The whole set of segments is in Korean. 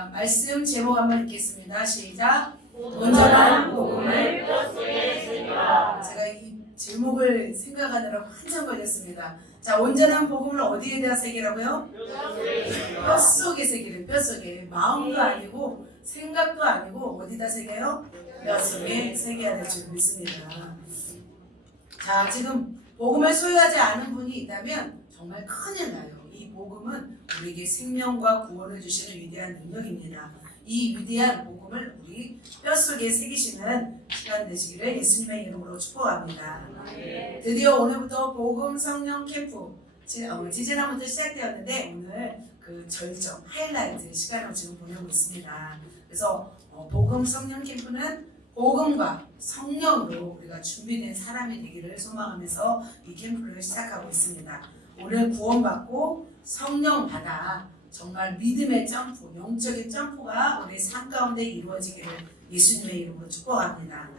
자, 말씀 제목 한번 읽겠습니다. 시작. 온전한 복음을 뼈속에 새기라. 제가 이 제목을 생각하느라 한참 걸렸습니다. 자, 온전한 복음을 어디에다 새기라고요? 뼈속에 새기를. 뼈속에. 마음도 아니고 생각도 아니고 어디다 새겨요? 뼈속에 새겨야 될 줄 믿습니다. 자, 지금 복음을 소유하지 않은 분이 있다면 정말 큰일 나요. 이 복음은 우리에게 생명과 구원을 주시는 위대한 능력입니다. 이 위대한 복음을 우리 뼛속에 새기시는 시간 되시기를 예수님의 이름으로 축복합니다. 드디어 오늘부터 복음 성령 캠프 지지난부터 시작되었는데 오늘 그 절정 하이라이트 시간을 지금 보내고 있습니다. 그래서 복음 성령 캠프는 복음과 성령으로 우리가 준비된 사람이 되기를 소망하면서 이 캠프를 시작하고 있습니다. 오늘 구원받고 성령 받아 정말 믿음의 점프, 영적인 점프가 우리 삶 가운데 이루어지기를 예수님의 이름으로 축복합니다.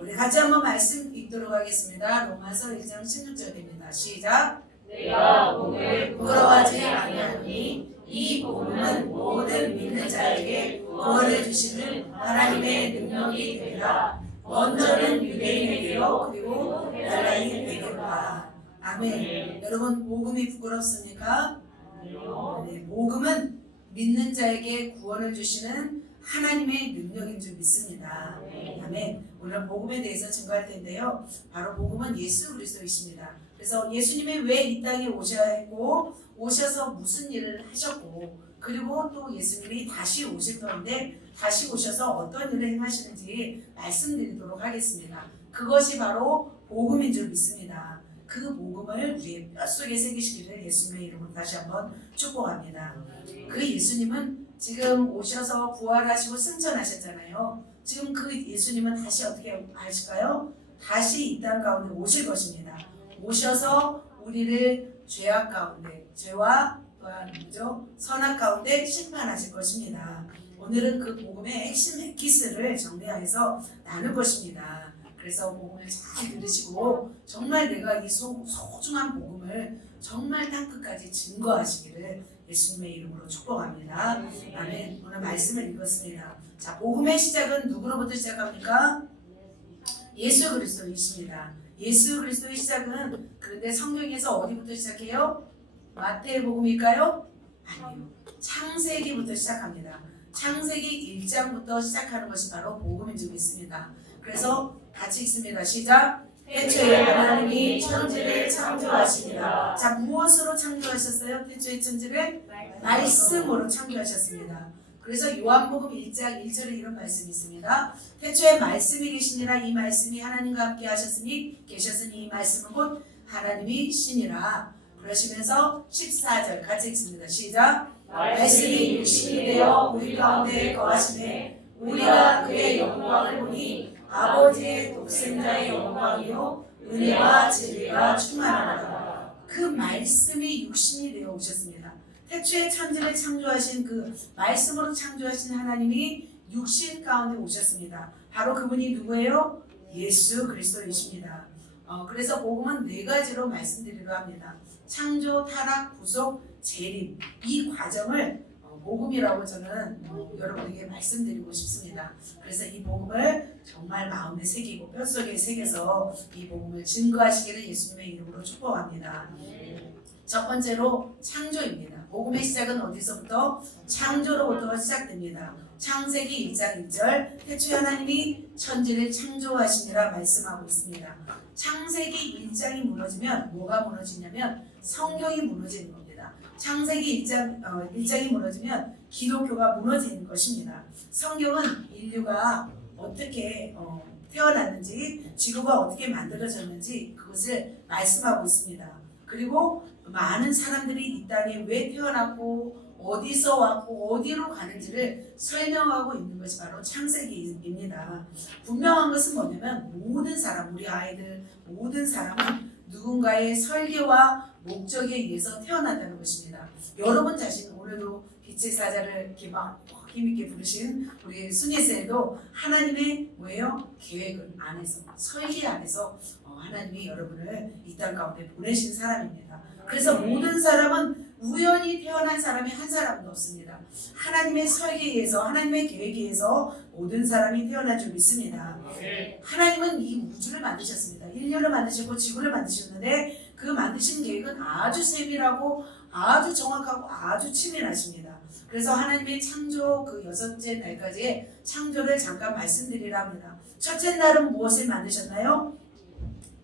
우리 같이 한번 말씀 읽도록 하겠습니다. 로마서 1장 16절입니다. 시작. 내가 복음을 부끄러워하지 아니하노니 이 복음은 모든 믿는 자에게 구원을 주시는 하나님의 능력이 되리라. 먼저는 유대인에게로 그리고 헬라인에게로라. 아멘. 여러분 복음이 부끄럽습니까? 네, 복음은 믿는 자에게 구원을 주시는 하나님의 능력인 줄 믿습니다. 아멘. 오늘 복음에 대해서 증거할 텐데요. 바로 복음은 예수 그리스도이십니다. 그래서 예수님이 왜 이 땅에 오셔야 했고 오셔서 무슨 일을 하셨고 그리고 또 예수님이 다시 오실 건데 다시 오셔서 어떤 일을 행하시는지 말씀드리도록 하겠습니다. 그것이 바로 복음인 줄 믿습니다. 그 복음을 우리의 뼛속에 새기시기를 예수님의 이름으로 다시 한번 축복합니다. 그 예수님은 지금 오셔서 부활하시고 승천하셨잖아요. 지금 그 예수님은 다시 어떻게 하실까요? 다시 이 땅 가운데 오실 것입니다. 오셔서 우리를 죄악 가운데, 죄와 또한 뭐죠? 선악 가운데 심판하실 것입니다. 오늘은 그 복음의 핵심 엑기스를 정리해서 나눌 것입니다. 그래서 복음을 잘 들으시고 정말 내가 이 소중한 복음을 정말 땅끝까지 증거하시기를 예수님의 이름으로 축복합니다. 아멘. 오늘 말씀을 읽었습니다. 자, 복음의 시작은 누구로부터 시작합니까? 예수 그리스도이십니다. 예수 그리스도의 시작은 그런데 성경에서 어디부터 시작해요? 마태복음일까요? 아니요. 창세기부터 시작합니다. 창세기 1장부터 시작하는 것이 바로 복음인 줄 믿습니다. 그래서 같이 읽습니다. 시작. 태초에 하나님이 천지를 창조하십니다. 자, 무엇으로 창조하셨어요? 태초에 천지를 말씀으로 창조하셨습니다. 그래서 요한복음 1장 1절에 이런 말씀이 있습니다. 태초에 말씀이 계시니라. 이 말씀이 하나님과 함께 하셨으니 계셨으니 이 말씀은 곧 하나님이 신이라. 그러시면서 14절 같이 읽습니다. 시작. 말씀이 육신이 되어 우리 가운데 거하시매 우리가 그의 영광을 보니 아버지의 독생자의 영광이요 은혜와 진리가 충만하다. 그 말씀이 육신이 되어 오셨습니다. 태초에 천지를 창조하신 그 말씀으로 창조하신 하나님이 육신 가운데 오셨습니다. 바로 그분이 누구예요? 예수 그리스도이십니다. 그래서 복음은 네 가지로 말씀드리려 합니다. 창조, 타락, 구속, 재림. 이 과정을 복음이라고 저는 여러분에게 말씀드리고 싶습니다. 그래서 이 복음을 정말 마음에 새기고 뼛속에 새겨서 이 복음을 증거하시기를 예수님의 이름으로 축복합니다. 첫 번째로 창조입니다. 복음의 시작은 어디서부터? 창조로부터 시작됩니다. 창세기 1장 1절 태초에 하나님이 천지를 창조하시니라 말씀하고 있습니다. 창세기 1장이 무너지면 뭐가 무너지냐면 성경이 무너지는 겁니다. 창세기 1장이 무너지면 기독교가 무너지는 것입니다. 성경은 인류가 어떻게 태어났는지 지구가 어떻게 만들어졌는지 그것을 말씀하고 있습니다. 그리고 많은 사람들이 이 땅에 왜 태어났고 어디서 왔고 어디로 가는지를 설명하고 있는 것이 바로 창세기입니다. 분명한 것은 뭐냐면 모든 사람, 우리 아이들 모든 사람은 누군가의 설계와 목적에 의해서 태어난다는 것입니다. 여러분 자신 오늘도 빛의 사자를 이렇게 막 힘있게 부르신 우리 순예세도 하나님의 뭐예요? 계획 안에서 설계 안에서 하나님이 여러분을 이 땅 가운데 보내신 사람입니다. 그래서 모든 사람은 우연히 태어난 사람이 한 사람도 없습니다. 하나님의 설계에 의해서 하나님의 계획에 의해서 모든 사람이 태어난 줄 믿습니다. 하나님은 이 우주를 만드셨습니다. 인류를 만드셨고 지구를 만드셨는데 그 만드신 계획은 아주 세밀하고 아주 정확하고 아주 치밀하십니다. 그래서 하나님의 창조 그 6째 날까지의 창조를 잠깐 말씀드리려 합니다. 첫째 날은 무엇을 만드셨나요?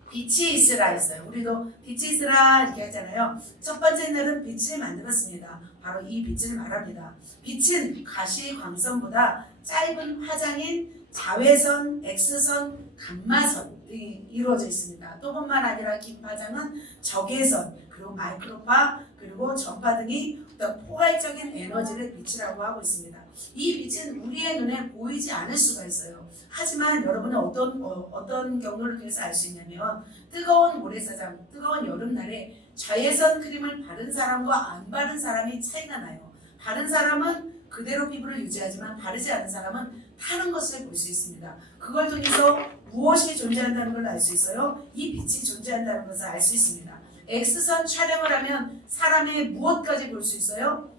빛이 있으라 했어요. 우리도 빛이 있으라 이렇게 하잖아요. 첫 번째 날은 빛을 만들었습니다. 바로 이 빛을 말합니다. 빛은 가시광선보다 짧은 화장인 자외선, X선, 감마선이 이루어져 있습니다. 또 뿐만 아니라 긴 화장은 적외선, 그리고 마이크로파, 그리고 전파 등이 어떤 포괄적인 에너지를 빛이라고 하고 있습니다. 이 빛은 우리의 눈에 보이지 않을 수가 있어요. 하지만 여러분은 어떤 경로를 통해서 알 수 있냐면 뜨거운 모래사장, 뜨거운 여름날에 자외선 크림을 바른 사람과 안 바른 사람이 차이가 나요. 바른 사람은 그대로 피부를 유지하지만 바르지 않은 사람은 타는 것을 볼 수 있습니다. 그걸 통해서 무엇이 존재한다는 걸 알 수 있어요. 이 빛이 존재한다는 것을 알 수 있습니다. X선 촬영을 하면 사람의 무엇까지 볼 수 있어요?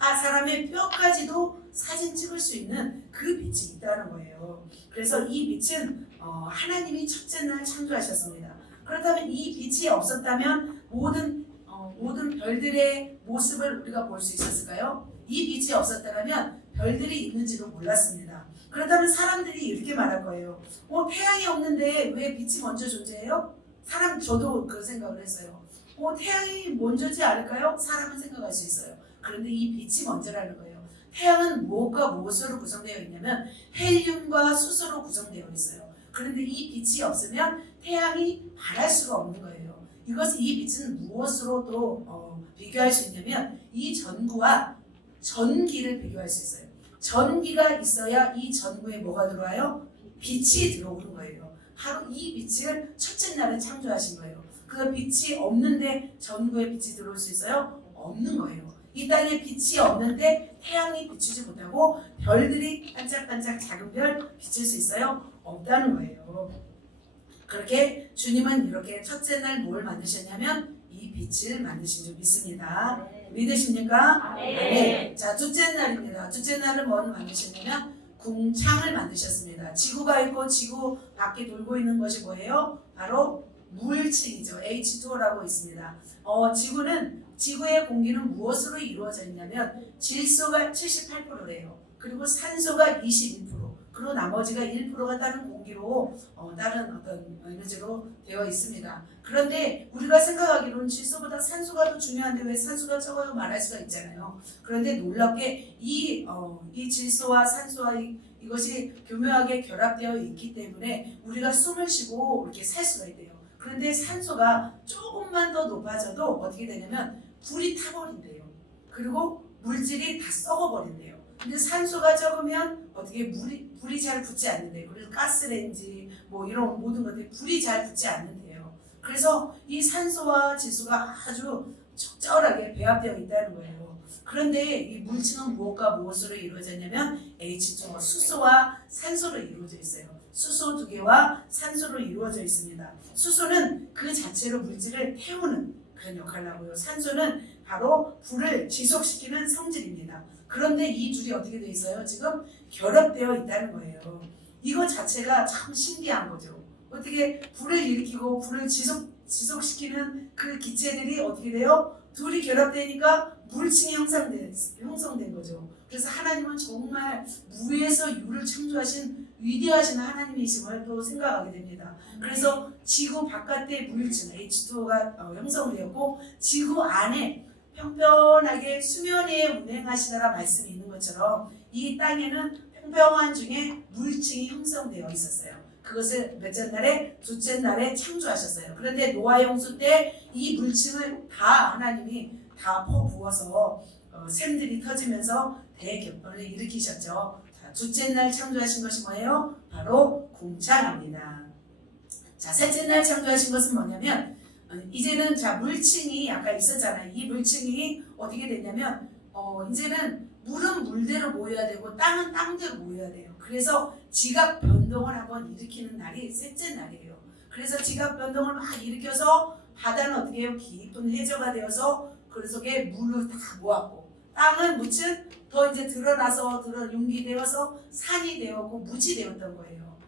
사람의 뼈까지도 사진 찍을 수 있는 그 빛이 있다는 거예요. 그래서 이 빛은 하나님이 첫째 날 창조하셨습니다. 그렇다면 이 빛이 없었다면 모든 별들의 모습을 우리가 볼 수 있었을까요? 이 빛이 없었다면 별들이 있는지도 몰랐습니다. 그렇다면 사람들이 이렇게 말할 거예요. 태양이 없는데 왜 빛이 먼저 존재해요? 저도 그 생각을 했어요. 태양이 먼저지 않을까요? 사람은 생각할 수 있어요. 그런데 이 빛이 먼저라는 거예요. 태양은 무엇과 무엇으로 구성되어 있냐면 헬륨과 수소로 구성되어 있어요. 그런데 이 빛이 없으면 태양이 발할 수가 없는 거예요. 이 빛은 무엇으로 또 비교할 수 있냐면 이 전구와 전기를 비교할 수 있어요. 전기가 있어야 이 전구에 뭐가 들어와요? 빛이 들어오는 거예요. 바로 이 빛을 첫째 날에 창조하신 거예요. 그 빛이 없는데 전구에 빛이 들어올 수 있어요? 없는 거예요. 이 땅에 빛이 없는데 태양이 비추지 못하고 별들이 반짝반짝 작은 별 비칠 수 있어요? 없다는 거예요. 그렇게 주님은 이렇게 첫째 날 뭘 만드셨냐면 이 빛을 만드신 줄 믿습니다. 믿으십니까? 네. 자, 둘째 날입니다. 둘째 날은 뭘 만드셨냐면 궁창을 만드셨습니다. 지구가 있고 지구 밖에 돌고 있는 것이 뭐예요? 바로 물층이죠. H2O라고 있습니다. 지구의 공기는 무엇으로 이루어져 있냐면 질소가 78%래요. 그리고 산소가 21%, 그리고 나머지가 1%가 다른 공기로 다른 어떤 에너지로 되어 있습니다. 그런데 우리가 생각하기로는 질소보다 산소가 더 중요한데 왜 산소가 적어요? 말할 수가 있잖아요. 그런데 놀랍게 이 질소와 산소와 이것이 교묘하게 결합되어 있기 때문에 우리가 숨을 쉬고 이렇게 살 수가 있대요. 그런데 산소가 조금만 더 높아져도 어떻게 되냐면 불이 타버린대요. 그리고 물질이 다 썩어버린대요. 근데 산소가 적으면 어떻게 불이 잘 붙지 않는데요. 그래서 가스레인지 이런 모든 것들이 불이 잘 붙지 않는데요. 그래서 이 산소와 질소가 아주 적절하게 배합되어 있다는 거예요. 그런데 이 물질은 무엇과 무엇으로 이루어졌냐면 H2O, 수소와 산소로 이루어져 있어요. 수소 2개와 산소로 이루어져 있습니다. 수소는 그 자체로 물질을 태우는 그런 역할을 하고요. 산소는 바로 불을 지속시키는 성질입니다. 그런데 이 둘이 어떻게 되어 있어요? 지금 결합되어 있다는 거예요. 이거 자체가 참 신기한 거죠. 어떻게 불을 일으키고 불을 지속시키는 그 기체들이 어떻게 돼요? 둘이 결합되니까 물층이 형성된 거죠. 그래서 하나님은 정말 무에서 유를 창조하신 위대하신 하나님이심을 또 생각하게 됩니다. 그래서 지구 바깥의 물층 H2O가 형성되었고 지구 안에 평평하게 수면 위에 운행하시더라 말씀이 있는 것처럼 이 땅에는 평평한 중에 물층이 형성되어 있었어요. 그것을 몇째 날에? 둘째 날에 창조하셨어요. 그런데 노아 홍수 때 이 물층을 다 하나님이 다 퍼부어서 샘들이 터지면서 대격변을 일으키셨죠. 자, 둘째 날 창조하신 것이 뭐예요? 바로 궁창입니다. 자, 셋째 날 창조하신 것은 뭐냐면 이제는 물층이 아까 있었잖아요. 이 물층이 어떻게 됐냐면 이제는 물은 물대로 모여야 되고 땅은 땅대로 모여야 돼요. 그래서 지각 변동을 한번 일으키는 날이 셋째 날이에요. 그래서 지각 변동을 막 일으켜서 바다는 어떻게 해요? 깊은 해저가 되어서 그 속에 물을 다 모았고 땅은 무슨 더 이제 드러나서 융기되어서 산이 되었고 무지 되었던 거예요.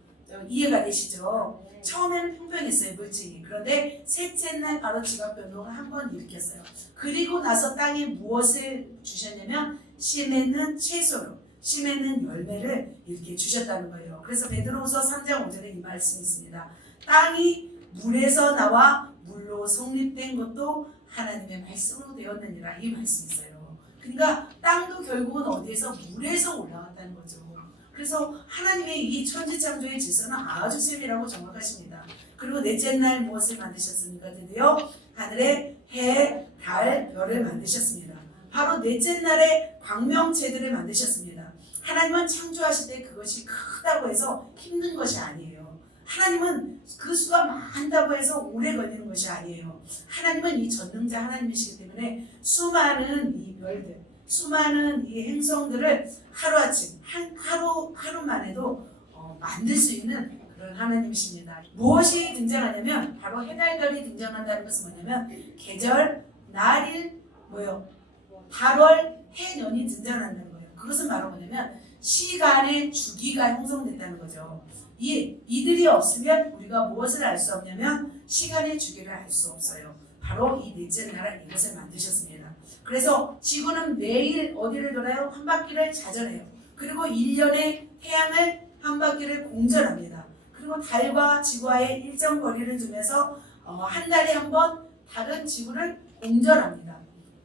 이해가 되시죠? 처음에는 평평했어요, 물질이. 그런데 셋째 날 바로 지각 변동을 한번 일으켰어요. 그리고 나서 땅에 무엇을 주셨냐면 씨 맺는 채소로, 씨 맺는 열매를 이렇게 주셨다는 거예요. 그래서 베드로후서 3장 5절에 이 말씀이 있습니다. 땅이 물에서 나와 물로 성립된 것도 하나님의 말씀으로 되었느니라, 이 말씀이 있어요. 그러니까 땅도 결국은 어디에서 물에서 올라왔다는 거죠. 그래서 하나님의 이 천지창조의 질서는 아주 세밀하고 정확하십니다. 그리고 넷째 날 무엇을 만드셨습니까? 드디어 하늘에 해, 달, 별을 만드셨습니다. 바로 넷째 날에 광명체들을 만드셨습니다. 하나님은 창조하실 때 그것이 크다고 해서 힘든 것이 아니에요. 하나님은 그 수가 많다고 해서 오래 걸리는 것이 아니에요. 하나님은 이 전능자 하나님이시기 때문에 수많은 이 별들, 수많은 이 행성들을 하루아침, 하루만 해도 만들 수 있는 그런 하나님이십니다. 무엇이 등장하냐면 바로 해달별이 등장한다는 것은 뭐냐면 계절, 날일, 달월, 해년이 등장한다는 거예요. 그것은 바로 뭐냐면 시간의 주기가 형성됐다는 거죠. 이들이 없으면 우리가 무엇을 알 수 없냐면 시간의 주기를 알 수 없어요. 바로 이 넷째 날에 이것을 만드셨습니다. 그래서 지구는 매일 어디를 돌아요? 한 바퀴를 자전해요. 그리고 1년에 태양을 한 바퀴를 공전합니다. 그리고 달과 지구와의 일정 거리를 두면서 한 달에 한 번 다른 지구를 공전합니다.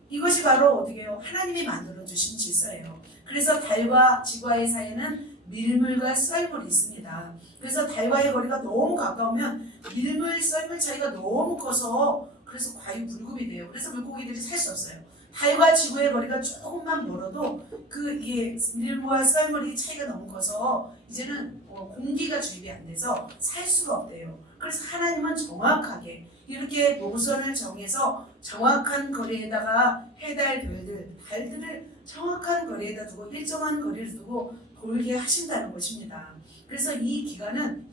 이것이 바로 어떻게 해요? 하나님이 만들어주신 질서예요. 그래서 달과 지구와의 사이에는 밀물과 썰물이 있습니다. 그래서 달과의 거리가 너무 가까우면 밀물, 썰물 차이가 너무 커서 그래서 과유불급이 돼요. 그래서 물고기들이 살 수 없어요. 달과 지구의 거리가 조금만 멀어도 이게 밀물과 썰물이 차이가 너무 커서 이제는 공기가 주입이 안 돼서 살 수가 없대요. 그래서 하나님은 정확하게 이렇게 노선을 정해서 정확한 거리에다가 해달, 별들, 달들을 정확한 거리에다 두고 일정한 거리를 두고 돌게 하신다는 것입니다. 그래서 이 기간은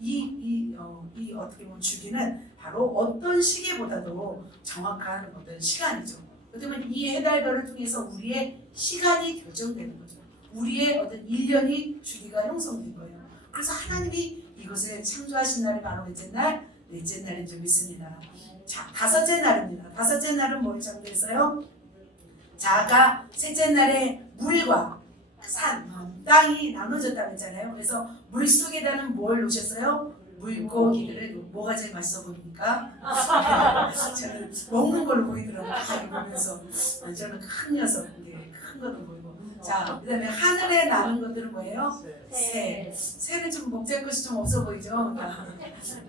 어떻게 보면 주기는 바로 어떤 시기보다도 정확한 어떤 시간이죠. 그렇다면 이 해달별을 통해서 우리의 시간이 결정되는 거죠. 우리의 어떤 일년이 주기가 형성된 거예요. 그래서 하나님이 이것을 창조하신 날이 바로 넷째 날인 줄 믿습니다. 자, 다섯째 날입니다. 다섯째 날은 뭘 창조했어요? 자, 아까 셋째 날에 물과 산, 땅이 나눠졌다고 했잖아요. 그래서 물 속에다는 뭘 놓으셨어요? 물고기들을. 뭐가 제일 맛있어 보입니까? 저는 먹는 걸로 보이더라고요. 다 이거 보면서. 저는 큰 녀석인데 큰 것도 보이고. 자, 그 다음에 하늘에 나는 것들은 뭐예요? 새. 새는 좀 목재 것이 좀 없어 보이죠?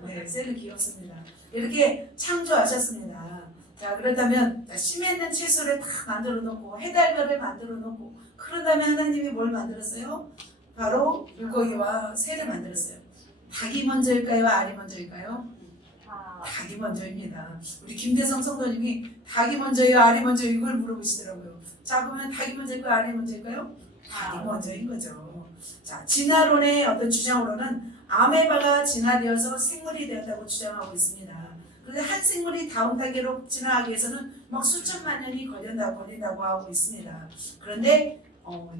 네, 새는 귀엽습니다. 이렇게 창조하셨습니다. 자, 그렇다면 씨 맺는 채소를 다 만들어 놓고 해달별을 만들어 놓고 그런 다음에 하나님이 뭘 만들었어요? 바로 물고기와 새를 만들었어요. 닭이 먼저일까요? 알이 먼저일까요? 닭이 먼저입니다. 우리 김대성 성도님이 닭이 먼저예요? 알이 먼저요? 이걸 물어보시더라고요. 자, 그러면 닭이 먼저일까요? 알이 먼저일까요? 닭이 먼저인 거죠. 자, 진화론의 어떤 주장으로는 아메바가 진화되어서 생물이 되었다고 주장하고 있습니다. 그런데 한 생물이 다음 단계로 진화하기 위해서는 막 수천만 년이 걸린다고 하고 있습니다. 그런데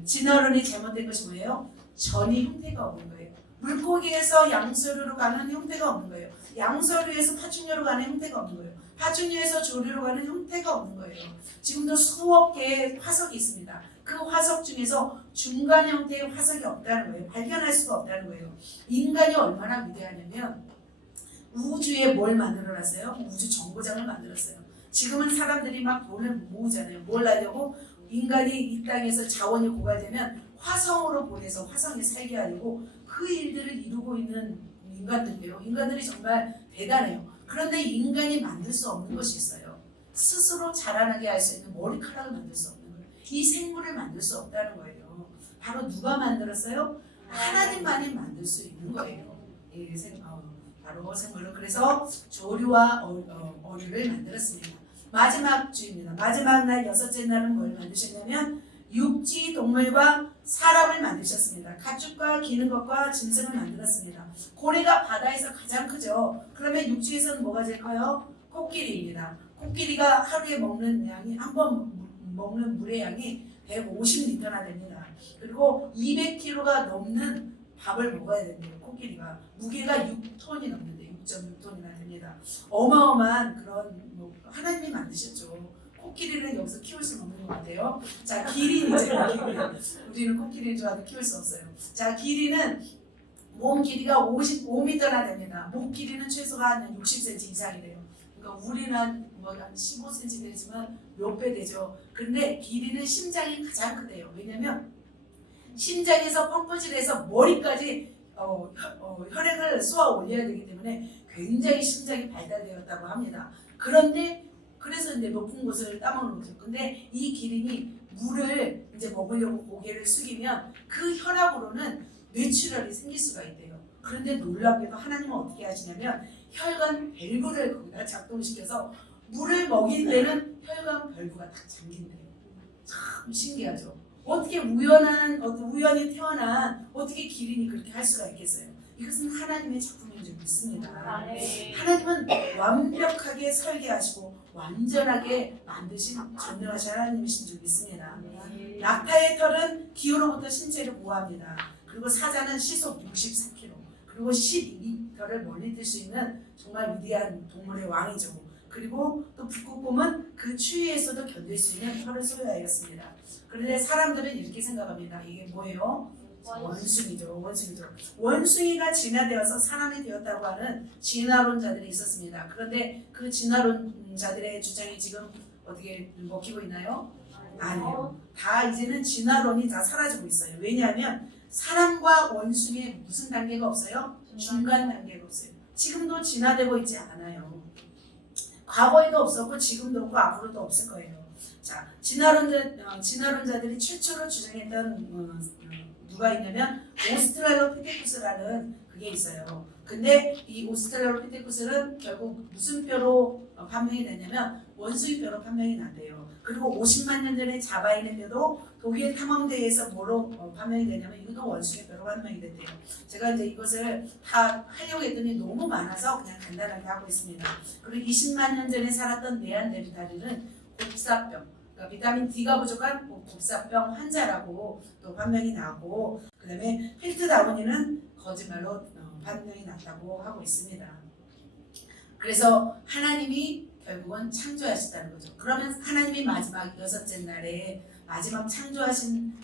진화론이 잘못된 것이 뭐예요? 전이 형태가 없는 거예요. 물고기에서 양서류로 가는 형태가 없는 거예요. 양서류에서 파충류로 가는 형태가 없는 거예요. 파충류에서 조류로 가는 형태가 없는 거예요. 지금도 수억 개의 화석이 있습니다. 그 화석 중에서 중간 형태의 화석이 없다는 거예요. 발견할 수가 없다는 거예요. 인간이 얼마나 위대하냐면 우주에 뭘 만들어놨어요? 우주 정거장을 만들었어요. 지금은 사람들이 막 돈을 모으잖아요. 뭘 하려고? 인간이 이 땅에서 자원이 고갈되면 화성으로 보내서 화성에 살게 하려고 그 일들을 이루고 있는 인간들이에요. 인간들이 정말 대단해요. 그런데 인간이 만들 수 없는 것이 있어요. 스스로 자라나게 할 수 있는 머리카락을 만들 수 없는 거예요. 이 생물을 만들 수 없다는 거예요. 바로 누가 만들었어요? 하나님만이 만들 수 있는 거예요. 바로 생물은 그래서 조류와 어류를 만들었습니다. 마지막 주입니다. 마지막 날 여섯째 날은 뭘 만드셨냐면 육지 동물과 사람을 만드셨습니다. 가축과 기는 것과 짐승을 만들었습니다. 고래가 바다에서 가장 크죠. 그러면 육지에서는 뭐가 제일 커요? 코끼리입니다. 코끼리가 하루에 먹는 양이 한 번 먹는 물의 양이 150리터나 됩니다. 그리고 200kg가 넘는 밥을 먹어야 됩니다. 코끼리가 무게가 6톤이 넘는데 6.6톤이나 됩니다. 어마어마한 그런 하나님이 만드셨죠. 코끼리는 여기서 키울 수는 없는 것 같아요. 자, 기린이죠. 기린. 우리는 코끼리인 줄 알아도 키울 수 없어요. 자, 기린은 몸 길이가 55m나 됩니다. 목 길이는 최소가 한 60cm 이상이 돼요. 그러니까 우리는 한 15cm 되지만 몇 배 되죠. 근데 길이는 심장이 가장 크대요. 왜냐면 심장에서 펌프질해서 머리까지 혈액을 쏘아 올려야 되기 때문에 굉장히 심장이 발달되었다고 합니다. 그런데 그래서 이제 높은 곳을 따먹는 거죠. 근데 이 기린이 물을 이제 먹으려고 고개를 숙이면 그 혈압으로는 뇌출혈이 생길 수가 있대요. 그런데 놀랍게도 하나님은 어떻게 하시냐면 혈관 밸브를 거기다 작동시켜서 물을 먹일 때는 혈관 밸브가 딱 잠긴대요. 참 신기하죠. 어떻게 우연히 태어난 어떻게 기린이 그렇게 할 수가 있겠어요? 이것은 하나님의 작품인 줄 믿습니다. 하나님은 완벽하게 설계하시고 완전하게 만드신 전능하신 하나님이신 줄 믿습니다. 낙타의 털은 기후로부터 신체를 보호합니다. 그리고 사자는 시속 64km, 그리고 12m를 멀리 뛸 수 있는 정말 위대한 동물의 왕이죠. 그리고 또 북극곰은 그 추위에서도 견딜 수 있는 털을 소유하였습니다. 그런데 사람들은 이렇게 생각합니다. 이게 뭐예요? 원숭이죠. 원숭이가 진화되어서 사람이 되었다고 하는 진화론자들이 있었습니다. 그런데 그 진화론자들의 주장이 지금 어떻게 먹히고 있나요? 아니요. 다 이제는 진화론이 다 사라지고 있어요. 왜냐하면 사람과 원숭이에 무슨 단계가 없어요? 중간 단계가 없어요. 지금도 진화되고 있지 않아요. 과거에도 없었고 지금도 없고 앞으로도 없을 거예요. 자, 진화론자들이 최초로 주장했던 누가 있냐면 오스트랄로피테쿠스라는 그게 있어요. 근데 이 오스트랄로피테쿠스는 결국 무슨 뼈로 판명이 됐냐면 원숭이 뼈로 판명이 났대요. 그리고 50만 년 전에 자바인의 뼈도 독일 탐험대에서 뭐로 판명이 되냐면 이것도 원숭이 뼈로 판명이 됐대요. 제가 이제 이것을 다 하려고 했더니 너무 많아서 그냥 간단하게 하고 있습니다. 그리고 20만 년 전에 살았던 네안데르탈인은 곱사병, 그러니까 비타민 D가 부족한 곱사병 환자라고 또 판명이 나고, 그 다음에 필트다우니는 거짓말로 판명이 났다고 하고 있습니다. 그래서 하나님이 결국은 창조하셨다는 거죠. 그러면 하나님이 마지막 여섯째 날에 마지막 창조하신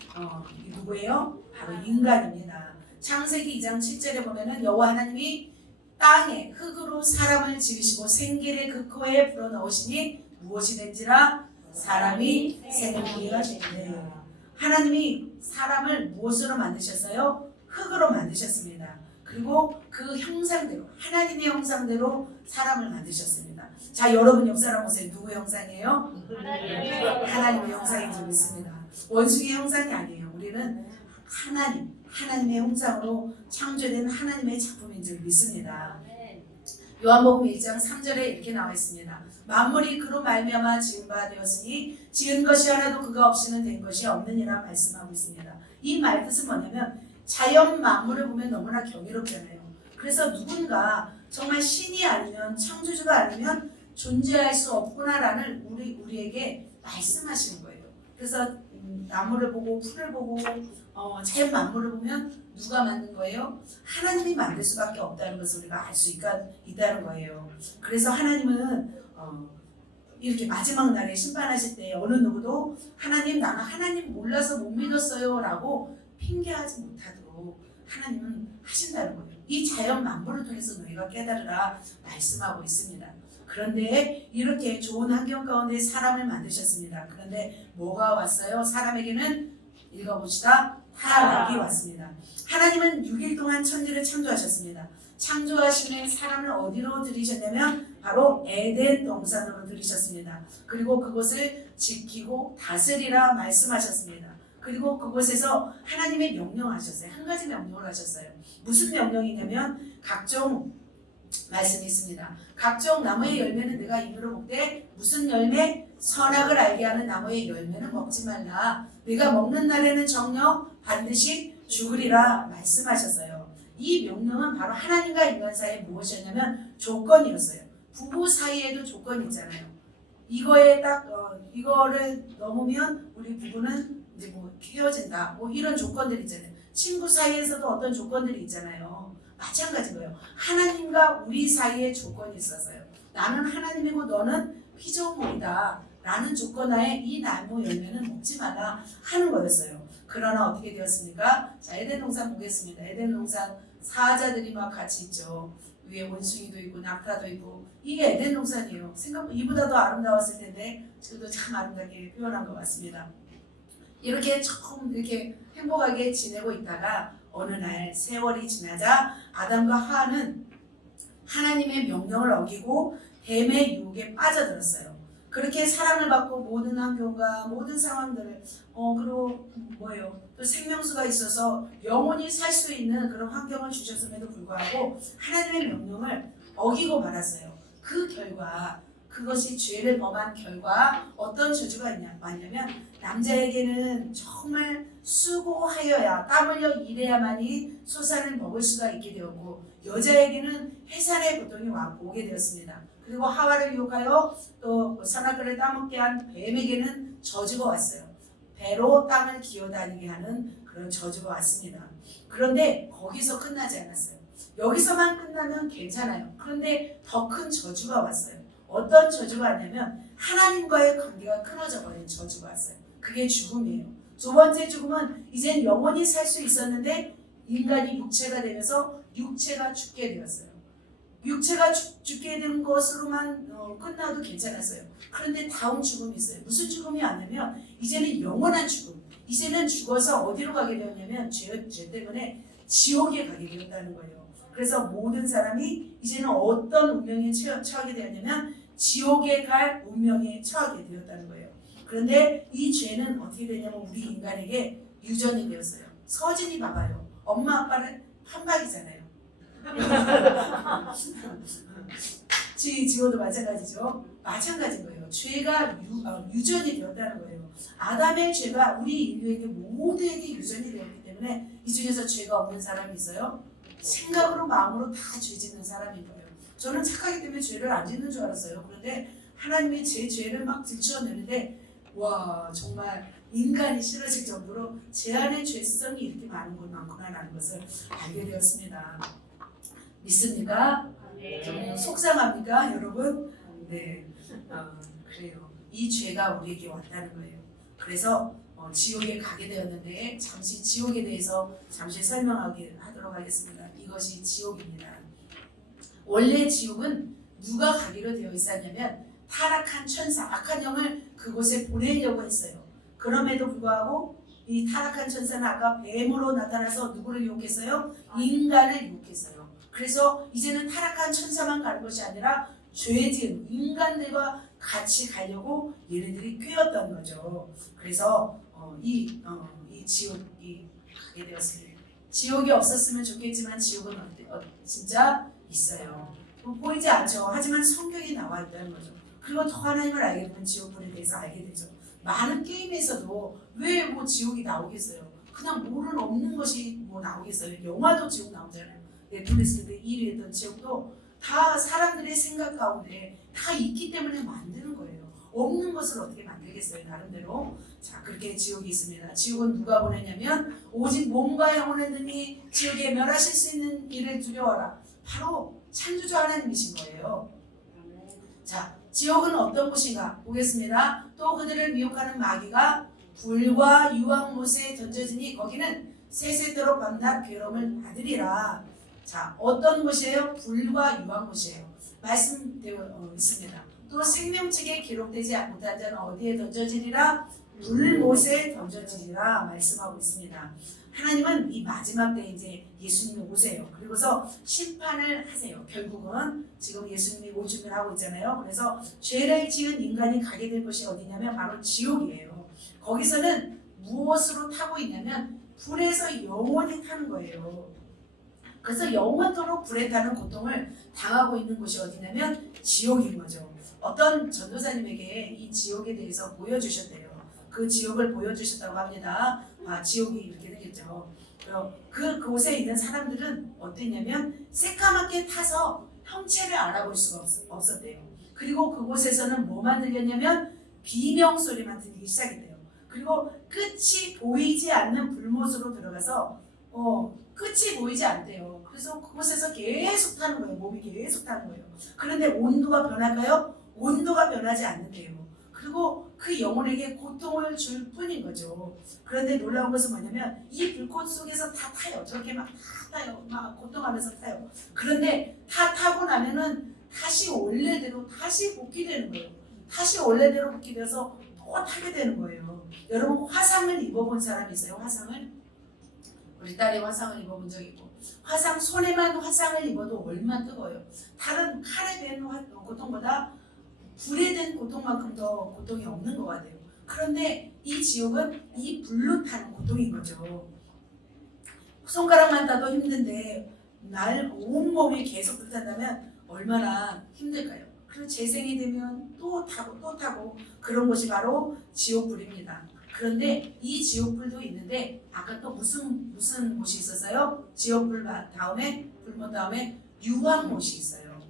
누구예요? 바로 인간입니다. 창세기 2장 7절에 보면은 여호와 하나님이 땅에 흙으로 사람을 지으시고 생기를 그 코에 불어넣으시니 무엇이 된지라 사람이 생기가 되네. 하나님이 사람을 무엇으로 만드셨어요? 흙으로 만드셨습니다. 그리고 그 형상대로, 하나님의 형상대로 사람을 만드셨습니다. 자, 여러분 옆 사람 보세요. 누구 형상이에요? 하나님의 형상인 줄 믿습니다. 원숭이의 형상이 아니에요. 우리는 하나님의 형상으로 창조된 하나님의 작품인 줄 믿습니다. 요한복음 1장 3절에 이렇게 나와 있습니다. 만물이 그로 말미암아 지은 바 되었으니 지은 것이 하나도 그가 없이는 된 것이 없느니라 말씀하고 있습니다. 이 말 뜻은 뭐냐면 자연 만물을 보면 너무나 경이롭잖아요. 그래서 누군가 정말 신이 아니면 창조주가 아니면 존재할 수 없구나라는 우리에게 말씀하시는 거예요. 그래서 나무를 보고 풀을 보고 자연 만물을 보면 누가 만든 거예요? 하나님이 만들 수밖에 없다는 것을 우리가 알 수 있다는 거예요. 그래서 하나님은 이렇게 마지막 날에 심판하실 때 어느 누구도 나는 하나님 몰라서 못 믿었어요 라고 핑계하지 못하도록 하나님은 하신다는 거예요. 이 자연 만물을 통해서 너희가 깨달으라 말씀하고 있습니다. 그런데 이렇게 좋은 환경 가운데 사람을 만드셨습니다. 그런데 뭐가 왔어요? 사람에게는 읽어봅시다. 타락이 왔습니다. 하나님은 6일 동안 천지를 창조하셨습니다. 창조하시는 사람을 어디로 들이셨냐면 바로 에덴 동산으로 들이셨습니다. 그리고 그곳을 지키고 다스리라 말씀하셨습니다. 그리고 그곳에서 하나님의 명령하셨어요. 한 가지 명령을 하셨어요. 무슨 명령이냐면 각종 말씀이 있습니다. 각종 나무의 열매는 내가 입으로 먹되 무슨 열매? 선악을 알게 하는 나무의 열매는 먹지 말라. 내가 먹는 날에는 정녕 반드시 죽으리라 말씀하셨어요. 이 명령은 바로 하나님과 인간 사이에 무엇이었냐면 조건이었어요. 부부 사이에도 조건이 있잖아요. 이거에 딱 이거를 넘으면 우리 부부는 이제 뭐 헤어진다. 뭐 이런 조건들이 있잖아요. 친구 사이에서도 어떤 조건들이 있잖아요. 마찬가지인 거예요. 하나님과 우리 사이에 조건이 있어서요. 나는 하나님이고 너는 피조물이다 라는 조건 하에 이 나무 열매는 먹지 마라 하는 거였어요. 그러나 어떻게 되었습니까? 자, 에덴 동산 보겠습니다. 에덴 동산 사자들이 막 같이 있죠. 위에 원숭이도 있고 낙타도 있고 이게 에덴 동산이에요. 생각보다 이보다 더 아름다웠을 텐데 지금도 참 아름답게 표현한 것 같습니다. 이렇게 처음 이렇게 행복하게 지내고 있다가 어느 날 세월이 지나자 아담과 하와는 하나님의 명령을 어기고 뱀의 유혹에 빠져들었어요. 그렇게 사랑을 받고 모든 환경과 모든 상황들을 그리고 뭐예요? 또 생명수가 있어서 영원히 살 수 있는 그런 환경을 주셨음에도 불구하고 하나님의 명령을 어기고 말았어요. 그 결과 그것이 죄를 범한 결과 어떤 저주가 있냐면 남자에게는 정말 수고하여야 땀 흘려 일해야만이 소산을 먹을 수가 있게 되었고 여자에게는 해산의 고통이 오게 되었습니다. 그리고 하와를 유혹하여 또 선악과를 따먹게 한 뱀에게는 저주가 왔어요. 배로 땅을 기어다니게 하는 그런 저주가 왔습니다. 그런데 거기서 끝나지 않았어요. 여기서만 끝나면 괜찮아요. 그런데 더 큰 저주가 왔어요. 어떤 저주가 왔냐면 하나님과의 관계가 끊어져 버린 저주가 왔어요. 그게 죽음이에요. 두 번째 죽음은 이젠 영원히 살 수 있었는데 인간이 육체가 되면서 육체가 죽게 되었어요. 육체가 죽게 된 것으로만 끝나도 괜찮았어요. 그런데 다음 죽음이 있어요. 무슨 죽음이 왔냐면 이제는 영원한 죽음. 이제는 죽어서 어디로 가게 되었냐면 죄 때문에 지옥에 가게 되었다는 거예요. 그래서 모든 사람이 이제는 어떤 운명에 처하게 되었냐면 지옥에 갈 운명에 처하게 되었다는 거예요. 그런데 이 죄는 어떻게 되냐면 우리 인간에게 유전이 되었어요. 서진이 봐봐요. 엄마 아빠는 판박이잖아요. 지금도 마찬가지죠. 마찬가지인 거예요. 죄가 유전이 되었다는 거예요. 아담의 죄가 우리 인류에게 모두에게 유전이 되었기 때문에 이 중에서 죄가 없는 사람이 있어요? 생각으로 마음으로 다 죄 짓는 사람인 거예요. 저는 착하기 때문에 죄를 안 짓는 줄 알았어요. 그런데 하나님이 제 죄를 막 들추어내는데 와 정말 인간이 싫어질 정도로 제 안에 죄성이 이렇게 많구나라는 것을 알게 되었습니다. 믿습니까? 좀 속상합니까 여러분? 네, 그래요. 이 죄가 우리에게 왔다는 거예요. 그래서 지옥에 가게 되었는데 잠시 지옥에 대해서 잠시 설명하도록 하겠습니다. 이것이 지옥입니다. 원래 지옥은 누가 가기로 되어 있었냐면 타락한 천사, 악한 영을 그곳에 보내려고 했어요. 그럼에도 불구하고 이 타락한 천사는 아까 뱀으로 나타나서 누구를 유혹했어요? 인간을 유혹했어요. 그래서 이제는 타락한 천사만 가는 것이 아니라 죄진 인간들과 같이 가려고 얘네들이 꿰었던 거죠. 그래서 이 지옥이 가게 되었습니다. 지옥이 없었으면 좋겠지만 지옥은 진짜 있어요. 보이지 않죠. 하지만 성경이 나와 있다는 거죠. 그리고 더 하나님을 알게 되면 지옥불에 대해서 알게 되죠. 많은 게임에서도 왜 뭐 지옥이 나오겠어요? 그냥 뭐는 없는 것이 뭐 나오겠어요? 영화도 지옥 나오잖아요. 넷플릭스 때 1위 했던 지옥도 다 사람들의 생각 가운데 다 있기 때문에 만드는 거예요. 없는 것을 어떻게 만들겠어요? 나름대로. 자, 그렇게 지옥이 있습니다. 지옥은 누가 보내냐면 오직 몸과 영혼을 능히 지옥에 멸하실 수 있는 일을 두려워라. 바로 창조주 하나님이신 거예요. 자, 지옥은 어떤 곳인가 보겠습니다. 또 그들을 미혹하는 마귀가 불과 유황못에 던져지니 거기는 세세토록 밤낮 괴로움을 받으리라. 자, 어떤 곳이에요? 불과 유황못이에요. 말씀되어 있습니다. 또 생명책에 기록되지 못한 자는 어디에 던져지리라? 불못에 던져지리라 말씀하고 있습니다. 하나님은 이 마지막 때 이제 예수님이 오세요. 그리고서 심판을 하세요. 결국은 지금 예수님이 올 준비를 하고 있잖아요. 그래서 죄를 지은 인간이 가게 될 곳이 어디냐면 바로 지옥이에요. 거기서는 무엇으로 타고 있냐면 불에서 영원히 타는 거예요. 그래서 영원토록 불에 타는 고통을 당하고 있는 곳이 어디냐면 지옥인 거죠. 어떤 전도사님에게 이 지옥에 대해서 보여주셨대요. 그 지옥을 보여주셨다고 합니다. 지옥이 이렇게 되겠죠. 그곳에 있는 사람들은 어땠냐면 새까맣게 타서 형체를 알아볼 수가 없었대요. 그리고 그곳에서는 뭐만 들렸냐면 비명소리만 들리기 시작이 돼요. 그리고 끝이 보이지 않는 불못으로 들어가서 끝이 보이지 않대요. 그래서 그곳에서 계속 타는 거예요. 몸이 계속 타는 거예요. 그런데 온도가 변할까요? 온도가 변하지 않는데요. 그리고 그 영혼에게 고통을 줄 뿐인 거죠. 그런데 놀라운 것은 뭐냐면 이 불꽃 속에서 다 타요. 저렇게 막 다 타요. 막 고통하면서 타요. 그런데 다 타고 나면은 다시 원래대로 다시 복귀되는 거예요. 다시 원래대로 복귀돼서 또 타게 되는 거예요. 여러분 화상을 입어본 사람이 있어요? 화상을? 우리 딸이 화상을 입어본 적이 있고 화상 손에만 화상을 입어도 얼마나 뜨거워요. 다른 칼에 된 고통보다 불에 된 고통만큼 더 고통이 없는 것 같아요. 그런데 이 지옥은 이 불로 타는 고통인 거죠. 손가락만 따도 힘든데 날 온몸이 계속 불탄다면 얼마나 힘들까요? 그리고 재생이 되면 또 타고 또 타고 그런 곳이 바로 지옥불입니다. 그런데 이 지옥불도 있는데 아까 또 무슨 못이 있었어요? 지옥불 다음에 불못 다음에 유황못이 있어요.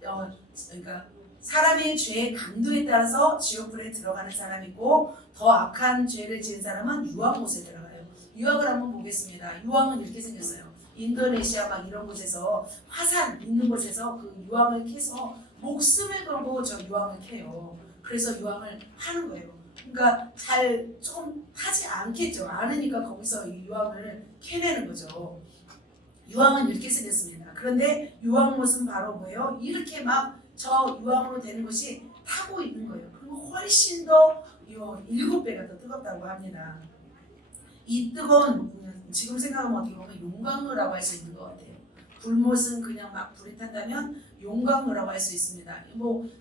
그러니까 사람의 죄의 강도에 따라서 지옥불에 들어가는 사람이 있고 더 악한 죄를 지은 사람은 유황못에 들어가요. 유황을 한번 보겠습니다. 유황은 이렇게 생겼어요. 인도네시아 막 이런 곳에서 화산 있는 곳에서 그 유황을 캐서 목숨을 걸고 저 유황을 캐요. 그래서 유황을 파는 거예요. 그러니까 잘 조금 하지 않겠죠. 않으니까 거기서 이 유황을 캐내는 거죠. 유황은 이렇게 생겼습니다. 그런데 유황못은 바로 뭐예요? 이렇게 막 저 유황으로 되는 것이 타고 있는 거예요. 그리고 훨씬 더 7배가 더 뜨겁다고 합니다. 이 뜨거운 지금 생각하면 어떻게 보면 용광로라고 할 수 있는 것 같아요. 불못은 그냥 막 불이 탄다면 용광로라고 할 수 있습니다.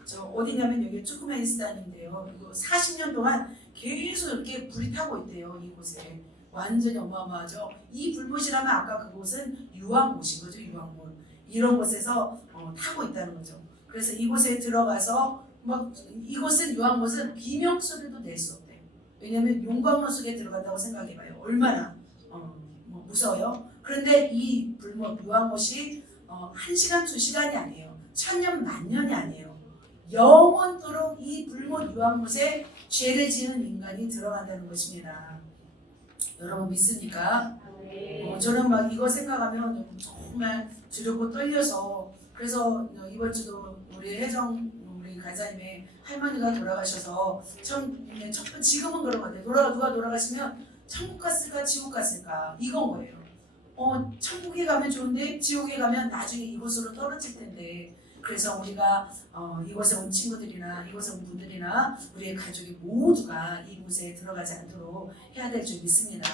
저 어디냐면 여기 투크메니스탄인데요. 그리고 40년 동안 계속 이렇게 불이 타고 있대요. 이곳에 완전히 어마어마하죠. 이 불못이라면 아까 그곳은 유황못인 거죠. 유황못 이런 곳에서 타고 있다는 거죠. 그래서 이곳에 들어가서 이곳은 유황못은 비명 소리도 낼 수 없대요. 왜냐하면 용광로 속에 들어간다고 생각해봐요. 얼마나 무서워요. 그런데 이 불못 유황못이 1시간 2시간이 아니에요. 1000년 만년이 아니에요. 영원토록 이 불못 유황못에 죄를 지은 인간이 들어간다는 것입니다. 여러분 믿습니까? 저는 막 이거 생각하면 정말 두렵고 떨려서 그래서 이번 주도 우리 혜정 우리 간사님의 할머니가 돌아가셔서 지금은 그런 것 같아요. 누가 돌아가시면 천국 갔을까 지옥 갔을까 이건 거예요. 천국에 가면 좋은데 지옥에 가면 나중에 이곳으로 떨어질 텐데 그래서 우리가 이곳에 온 친구들이나 이곳에 온 분들이나 우리의 가족이 모두가 이곳에 들어가지 않도록 해야 될 줄 믿습니다.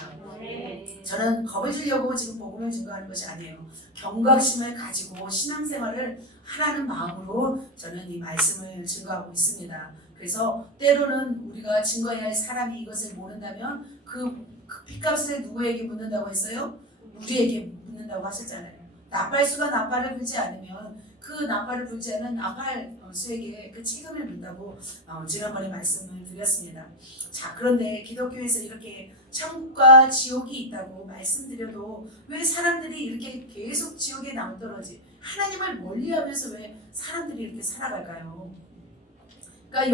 저는 겁을 주려고 지금 복음을 증거하는 것이 아니에요. 경각심을 가지고 신앙생활을 하라는 마음으로 저는 이 말씀을 증거하고 있습니다. 그래서 때로는 우리가 증거해야 할 사람이 이것을 모른다면 그 핏값을 누구에게 묻는다고 했어요? 우리에게 묻는다고 하셨잖아요. 나팔수가 나팔을 불지 않으면 그 나팔을 불지 않은 나팔수에게 그 책임을 묻는다고 지난번에 말씀을 드렸습니다. 자, 그런데 기독교에서 이렇게 천국과 지옥이 있다고 말씀드려도 왜 사람들이 이렇게 계속 지옥에 남떨어지 하나님을 멀리하면서 왜 사람들이 이렇게 살아갈까요? 그러니까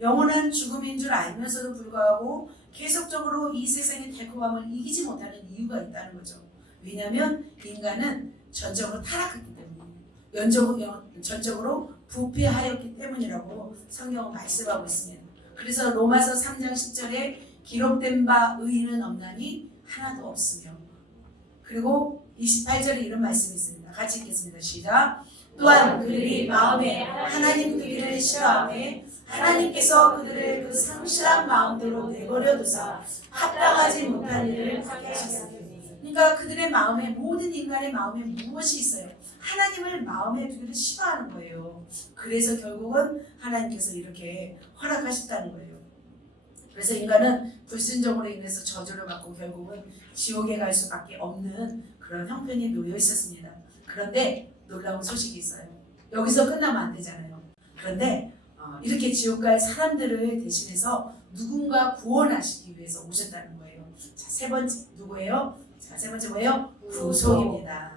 영원한 죽음인 줄 알면서도 불구하고 계속적으로 이 세상의 달콤함을 이기지 못하는 이유가 있다는 거죠. 왜냐하면 인간은 전적으로 타락했기 때문이에요. 전적으로 부패하였기 때문이라고 성경은 말씀하고 있습니다. 그래서 로마서 3장 10절에 기록된 바 의인은 없나니 하나도 없으며 그리고 28절에 이런 말씀이 있습니다. 같이 읽겠습니다. 시작. 또한 그들이 마음에 하나님 되기를 싫어하며 하나님께서 그들을 그 상실한 마음대로 내버려 두사 합당하지 못한 일을 하게 하셨으니 그러니까 그들의 마음에 모든 인간의 마음에 무엇이 있어요? 하나님을 마음에 두기를 싫어하는 거예요. 그래서 결국은 하나님께서 이렇게 허락하셨다는 거예요. 그래서 인간은 불순종으로 인해서 저주를 받고 결국은 지옥에 갈 수밖에 없는 그런 형편이 놓여 있었습니다. 그런데 놀라운 소식이 있어요. 여기서 끝나면 안 되잖아요. 그런데 이렇게 지옥 갈 사람들을 대신해서 누군가 구원하시기 위해서 오셨다는 거예요. 자, 세 번째 누구예요? 자, 세 번째 뭐예요? 구속입니다.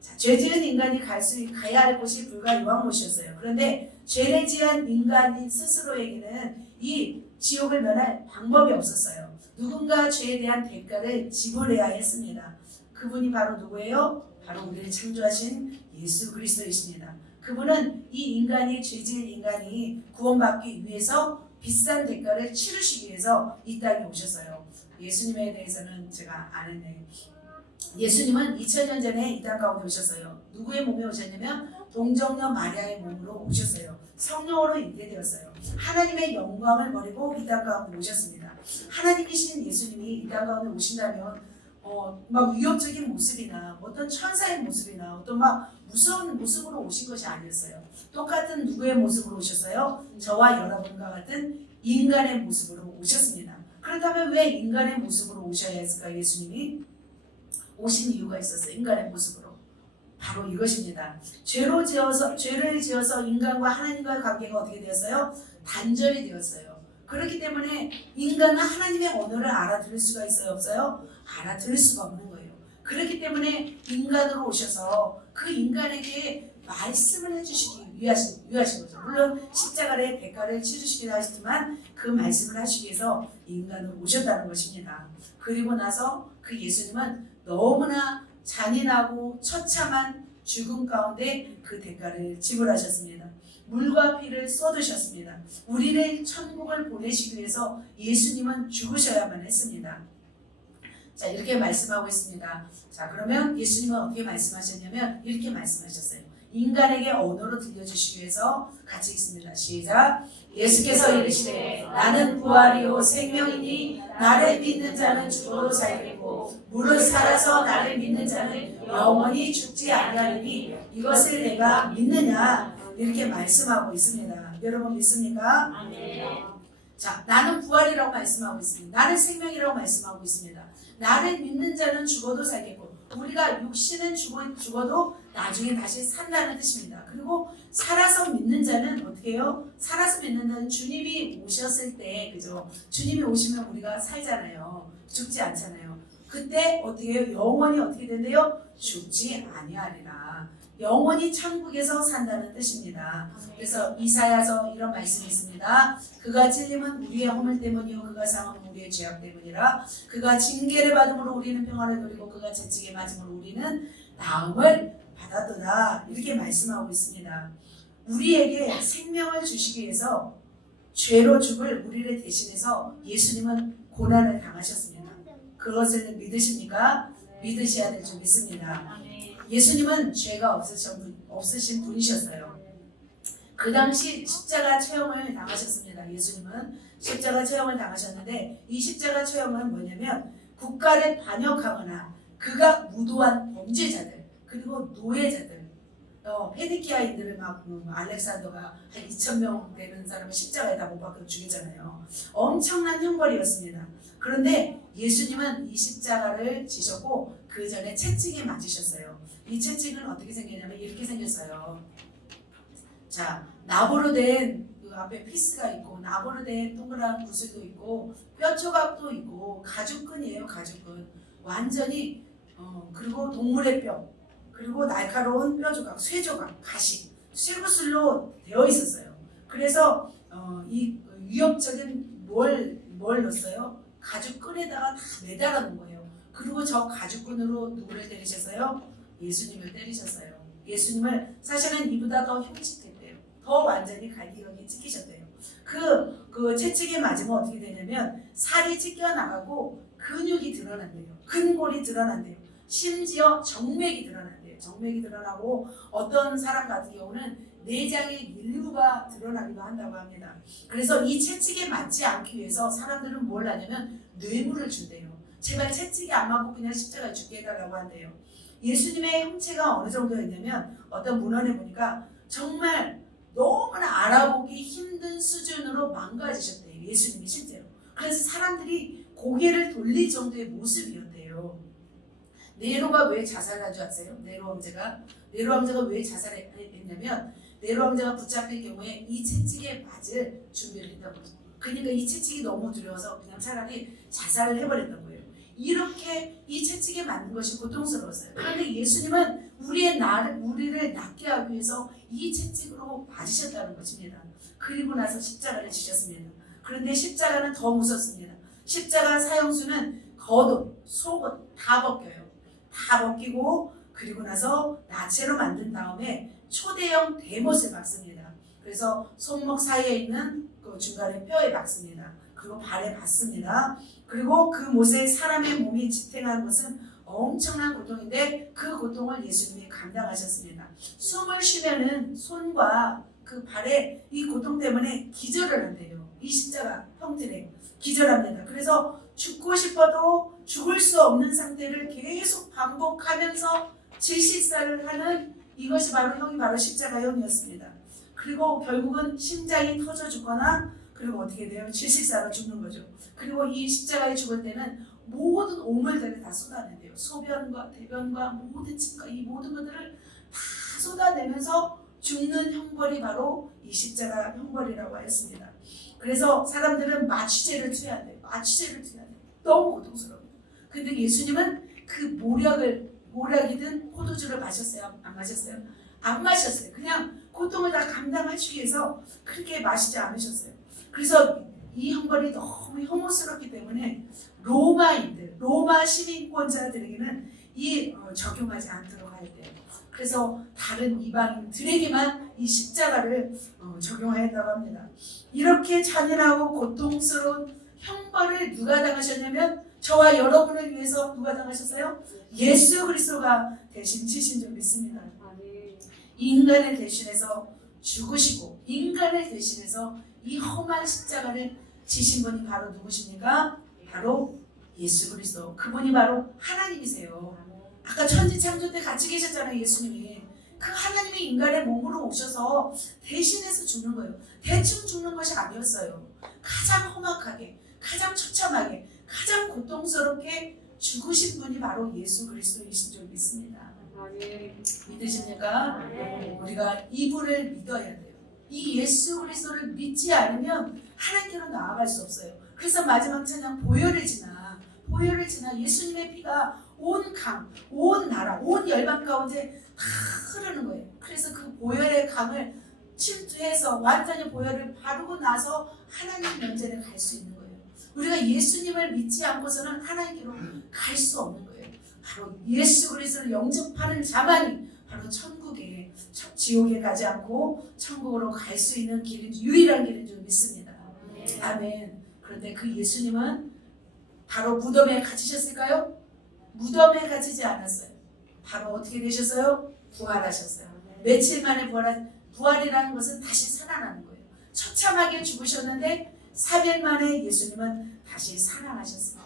자, 죄 지은 인간이 가야 할 곳이 불과 요한못이었어요. 그런데 죄를 지은 인간인 스스로에게는 이 지옥을 면할 방법이 없었어요. 누군가 죄에 대한 대가를 지불해야 했습니다. 그분이 바로 누구예요? 바로 우리를 창조하신 예수 그리스도이십니다. 그분은 이 인간이 죄 지은 인간이 구원받기 위해서 비싼 대가를 치르시기 위해서 이 땅에 오셨어요. 예수님에 대해서는 제가 아는데 예수님은 2000년 전에 이 땅 가운데 오셨어요. 누구의 몸에 오셨냐면 동정녀 마리아의 몸으로 오셨어요. 성령으로 인도되었어요. 하나님의 영광을 버리고 이 땅 가운데 오셨습니다. 하나님이신 예수님이 이 땅 가운데 오신다면 막 위협적인 모습이나 어떤 천사의 모습이나 어떤 막 무서운 모습으로 오신 것이 아니었어요. 똑같은 누구의 모습으로 오셨어요? 저와 여러분과 같은 인간의 모습으로 오셨습니다. 그렇다면 왜 인간의 모습으로 오셔야 했을까? 예수님이 오신 이유가 있었어요. 인간의 모습으로. 바로 이것입니다. 죄를 지어서 인간과 하나님과의 관계가 어떻게 되었어요? 단절이 되었어요. 그렇기 때문에 인간은 하나님의 언어를 알아들을 수가 있어요? 없어요? 알아들을 수가 없는 거예요. 그렇기 때문에 인간으로 오셔서 그 인간에게 말씀을 해주시기 위하신 거죠. 물론 십자가의 대가를 치르시기도 하시지만 그 말씀을 하시기 위해서 인간으로 오셨다는 것입니다. 그리고 나서 그 예수님은 너무나 잔인하고 처참한 죽음 가운데 그 대가를 지불하셨습니다. 물과 피를 쏟으셨습니다. 우리를 천국을 보내시기 위해서 예수님은 죽으셔야만 했습니다. 자, 이렇게 말씀하고 있습니다. 자, 그러면 예수님은 어떻게 말씀하셨냐면 이렇게 말씀하셨어요. 인간에게 언어로 들려주시기 위해서 같이 읽습니다. 시작. 예수께서 이르시되 나는 부활이요 생명이니 나를 믿는 자는 죽어도 살겠고 무릇 살아서 나를 믿는 자는 영원히 죽지 아니하리니 이것을 내가 믿느냐 이렇게 말씀하고 있습니다. 여러분 믿습니까? 자, 나는 부활이라고 말씀하고 있습니다. 나는 생명이라고 말씀하고 있습니다. 나를 믿는 자는 죽어도 살겠고 우리가 육신은 죽어도 나중에 다시 산다는 뜻입니다. 그리고 살아서 믿는 자는 어떻게 해요? 살아서 믿는 자는 주님이 오셨을 때, 그죠? 주님이 오시면 우리가 살잖아요. 죽지 않잖아요. 그때 어떻게 해요? 영원히 어떻게 된대요? 죽지 아니하리라. 영원히 천국에서 산다는 뜻입니다. 그래서 이사야서 이런 말씀이 있습니다. 그가 찔림은 우리의 허물 때문이요 그가 상함은 우리의 죄악 때문이라. 그가 징계를 받음으로 우리는 평안을 누리고 그가 채찍에 맞음으로 우리는 나음을 받았도다. 이렇게 말씀하고 있습니다. 우리에게 생명을 주시기 위해서 죄로 죽을 우리를 대신해서 예수님은 고난을 당하셨습니다. 그것을 믿으십니까? 믿으셔야 될 줄 믿습니다. 예수님은 죄가 없으신 분이셨어요. 그 당시 십자가 처형을 당하셨습니다. 예수님은 십자가 처형을 당하셨는데 이 십자가 처형은 뭐냐면 국가를 반역하거나 극악 무도한 범죄자들 그리고 노예자들 페니키아인들을 막 알렉산더가 한 2,000명 되는 사람을 십자가에다 못 박혀 죽이잖아요. 엄청난 형벌이었습니다. 그런데 예수님은 이 십자가를 지셨고 그 전에 채찍에 맞으셨어요. 이 채찍은 어떻게 생겼냐면 이렇게 생겼어요. 자, 나무로 된 그 앞에 피스가 있고 나무로 된 동그란 구슬도 있고 뼈 조각도 있고 가죽끈이에요. 가죽끈. 완전히 그리고 동물의 뼈 그리고 날카로운 뼈 조각, 쇠 조각, 가시, 쇠구슬로 되어 있었어요. 그래서 이 위협적인 뭘 넣었어요? 가죽끈에다가 다 매달아 놓은 거예요. 그리고 저 가죽끈으로 누구를 때리셨어요? 예수님을 때리셨어요. 예수님을 사실은 이보다 더 흉측했대요. 더 완전히 갈기갈기 찢기셨대요. 그 채찍에 맞으면 어떻게 되냐면 살이 찢겨나가고 근육이 드러난대요. 근골이 드러난대요. 심지어 정맥이 드러난대요. 정맥이 드러나고 어떤 사람 같은 경우는 내장의 일부가 드러나기도 한다고 합니다. 그래서 이 채찍에 맞지 않기 위해서 사람들은 뭘 하냐면 뇌물을 준대요. 제발 채찍이 안 맞고 그냥 십자가에 죽게 해달라고 한대요. 예수님의 형체가 어느 정도였냐면 어떤 문헌에 보니까 정말 너무나 알아보기 힘든 수준으로 망가지셨대요. 예수님이 실제로. 그래서 사람들이 고개를 돌릴 정도의 모습이었대요. 네로가 왜 자살한 줄 아세요? 네로 왕제가 왜 자살했냐면 네로 왕제가 붙잡힐 경우에 이 채찍에 맞을 준비를 했다고. 그러니까 이 채찍이 너무 두려워서 그냥 차라리 자살을 해버렸던 거예요. 이렇게 이 채찍에 맞는 것이 고통스러웠어요. 그런데 예수님은 우리를 낫게 하기 위해서 이 채찍으로 맞으셨다는 것입니다. 그리고 나서 십자가를 지셨습니다. 그런데 십자가는 더 무섭습니다. 십자가 사형수는 겉옷, 속옷 다 벗겨요. 다 벗기고 그리고 나서 나체로 만든 다음에 초대형 대못을 박습니다. 그래서 손목 사이에 있는 그 중간에 뼈에 박습니다. 그리고 발에 박습니다. 그리고 그 못에 사람의 몸이 지탱하는 것은 엄청난 고통인데 그 고통을 예수님이 감당하셨습니다. 숨을 쉬면은 손과 그 발에 이 고통 때문에 기절을 한대요. 이 십자가 형들에 기절합니다. 그래서 죽고 싶어도 죽을 수 없는 상태를 계속 반복하면서 질식사를 하는 이것이 바로 십자가형이었습니다. 그리고 결국은 심장이 터져 죽거나 그리고 어떻게 돼요? 질식사로 죽는 거죠. 그리고 이 십자가에 죽을 때는 모든 오물들을 다 쏟아낸대요. 소변과 대변과 모든 침과 이 모든 것들을 다 쏟아내면서 죽는 형벌이 바로 이 십자가 형벌이라고 하였습니다. 그래서 사람들은 마취제를 투여해야 돼요. 마취제를 투여해야 돼요. 너무 고통스러워요. 근데 예수님은 그 모략이든 포도주를 마셨어요? 안 마셨어요? 안 마셨어요. 그냥 고통을 다 감당하시기 위해서 그렇게 마시지 않으셨어요. 그래서 이 형벌이 너무 혐오스럽기 때문에 로마 시민권자들에게는 적용하지 않도록 할 때, 그래서 다른 이방인들에게만 이 십자가를 적용하였다고 합니다. 이렇게 잔인하고 고통스러운 형벌을 누가 당하셨냐면 저와 여러분을 위해서 누가 당하셨어요? 예수 그리스도가 대신 지신 줄 믿습니다. 인간을 대신해서 죽으시고 인간을 대신해서 이 험한 십자가를 지신 분이 바로 누구십니까? 바로 예수 그리스도. 그분이 바로 하나님이세요. 아까 천지창조 때 같이 계셨잖아요. 예수님이. 그 하나님이 인간의 몸으로 오셔서 대신해서 죽는 거예요. 대충 죽는 것이 아니었어요. 가장 험악하게, 가장 처참하게, 가장 고통스럽게 죽으신 분이 바로 예수 그리스도이신 줄 믿습니다. 믿으십니까? 우리가 이분을 믿어야 돼요. 이 예수 그리스도를 믿지 않으면 하나님께로 나아갈 수 없어요. 그래서 마지막 찬양 보혈을 지나 예수님의 피가 온 강, 온 나라, 온 열방 가운데 다 흐르는 거예요. 그래서 그 보혈의 강을 침투해서 완전히 보혈을 바르고 나서 하나님 면전에 갈 수 있는 거예요. 우리가 예수님을 믿지 않고서는 하나님께로 갈 수 없는 거예요. 바로 예수 그리스도를 영접하는 자만이 바로 천국에, 지옥에 가지 않고 천국으로 갈 수 있는 유일한 길인 줄 믿습니다. 아멘. 그런데 그 예수님은 바로 무덤에 갇히셨을까요? 무덤에 갇히지 않았어요. 바로 어떻게 되셨어요? 부활하셨어요. 며칠 만에 부활이라는 것은 다시 살아나는 거예요. 처참하게 죽으셨는데 4일 만에 예수님은 다시 살아나셨어요.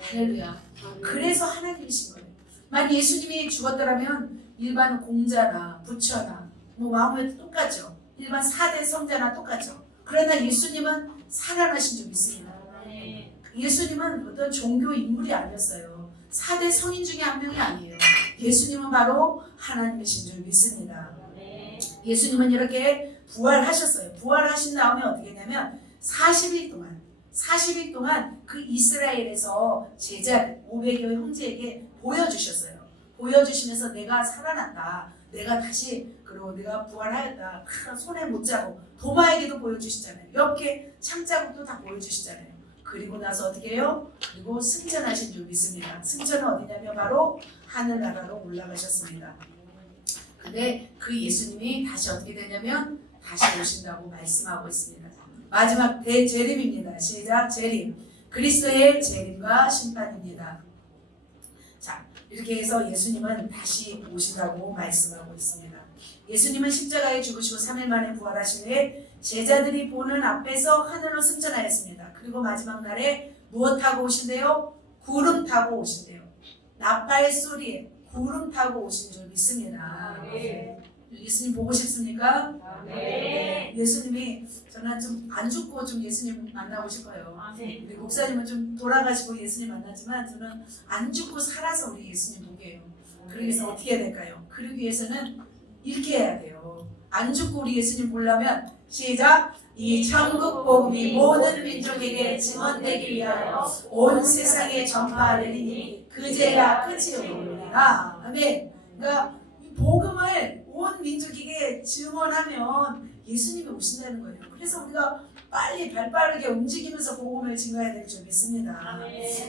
할렐루야. 그래서 하나님이신 거예요. 만약 예수님이 죽었더라면 일반 공자나 부처나 왕후에도 똑같죠. 일반 4대 성자나 똑같죠. 그러나 예수님은 살아나신 줄 믿습니다. 예수님은 어떤 종교 인물이 아니었어요. 4대 성인 중에 한 명이 아니에요. 예수님은 바로 하나님이신 줄 믿습니다. 예수님은 이렇게 부활하셨어요. 부활하신 다음에 어떻게 했냐면 40일 동안 그 이스라엘에서 제자들 500여 형제에게 보여주셨어요. 보여주시면서 내가 살아났다. 내가 다시 그리고 내가 부활하였다. 손에 못 자고 도마에게도 보여주시잖아요. 이렇게 창자국도 다 보여주시잖아요. 그리고 나서 어떻게 해요? 그리고 승천하신 줄 믿습니다. 승천은 어디냐면 바로 하늘나라로 올라가셨습니다. 근데 그 예수님이 다시 어떻게 되냐면 다시 오신다고 말씀하고 있습니다. 마지막 대재림입니다. 시작. 재림. 그리스도의 재림과 심판입니다. 자, 이렇게 해서 예수님은 다시 오신다고 말씀하고 있습니다. 예수님은 십자가에 죽으시고 3일 만에 부활하신 후에 제자들이 보는 앞에서 하늘로 승천하였습니다. 그리고 마지막 날에 무엇 타고 오신대요? 구름 타고 오신대요. 나팔 소리에 구름 타고 오신 줄 믿습니다. 예수님 보고 싶습니까? 네. 예수님이 저는 좀 안 죽고 좀 예수님 만나고 싶어요. 우리 목사님은 좀 돌아가시고 예수님 만나지만 저는 안 죽고 살아서 우리 예수님 보게 해요. 그러기 위해서 어떻게 해야 될까요? 그러기 위해서는 이렇게 해야 돼요. 안 죽고 우리 예수님 보려면 시작. 이 천국 복음이 모든 민족에게 증언되기 위하여 온 세상에 전파되리니 그제야 끝이 오리라. 아멘. 그러니까 이 복음을 온 민족에게 증언하면 예수님이 오신다는 거예요. 그래서 우리가 빨리 발빠르게 움직이면서 복음을 증거해야 될 줄 믿습니다.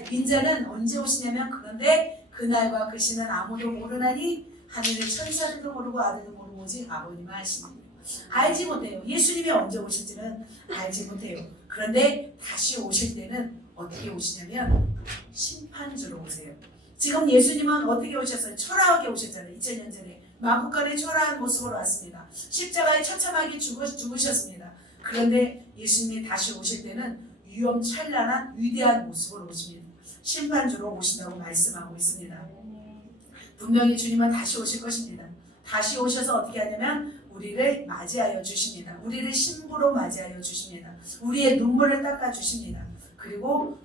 빈자는 언제 오시냐면 그런데 그날과 그 시는 아무도 모르나니 하늘의 천사들도 모르고 아들도 모르고 오직 아버님만 아시느니라. 알지 못해요. 예수님이 언제 오실지는 알지 못해요. 그런데 다시 오실 때는 어떻게 오시냐면 심판주로 오세요. 지금 예수님은 어떻게 오셨어요? 초라하게 오셨잖아요. 2000년 전에 마구간에 초라한 모습으로 왔습니다. 십자가에 처참하게 죽으셨습니다. 그런데 예수님이 다시 오실 때는 위험찬란한 위대한 모습으로 오십니다. 심판주로 오신다고 말씀하고 있습니다. 분명히 주님은 다시 오실 것입니다. 다시 오셔서 어떻게 하냐면 우리를 맞이하여 주십니다. 우리를 신부로 맞이하여 주십니다. 우리의 눈물을 닦아 주십니다. 그리고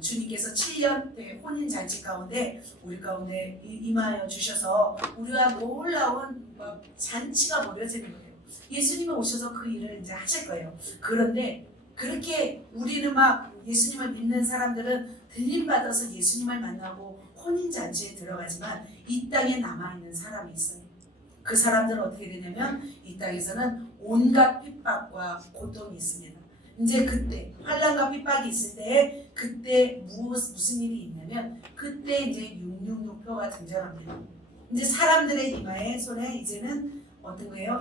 주님께서 7년의 혼인잔치 가운데 우리 가운데 임하여 주셔서 우리와 놀라운 잔치가 벌어지는 거예요. 예수님이 오셔서 그 일을 이제 하실 거예요. 그런데 그렇게 우리는 막 예수님을 믿는 사람들은 들림받아서 예수님을 만나고 혼인잔치에 들어가지만 이 땅에 남아있는 사람이 있어요. 그 사람들은 어떻게 되냐면 이 땅에서는 온갖 핍박과 고통이 있습니다. 이제 그때 환난과 핍박이 있을 때 그때 무슨 일이 있냐면 그때 이제 666표가 등장합니다. 이제 사람들의 이마에 손에 이제는 어떤 거예요?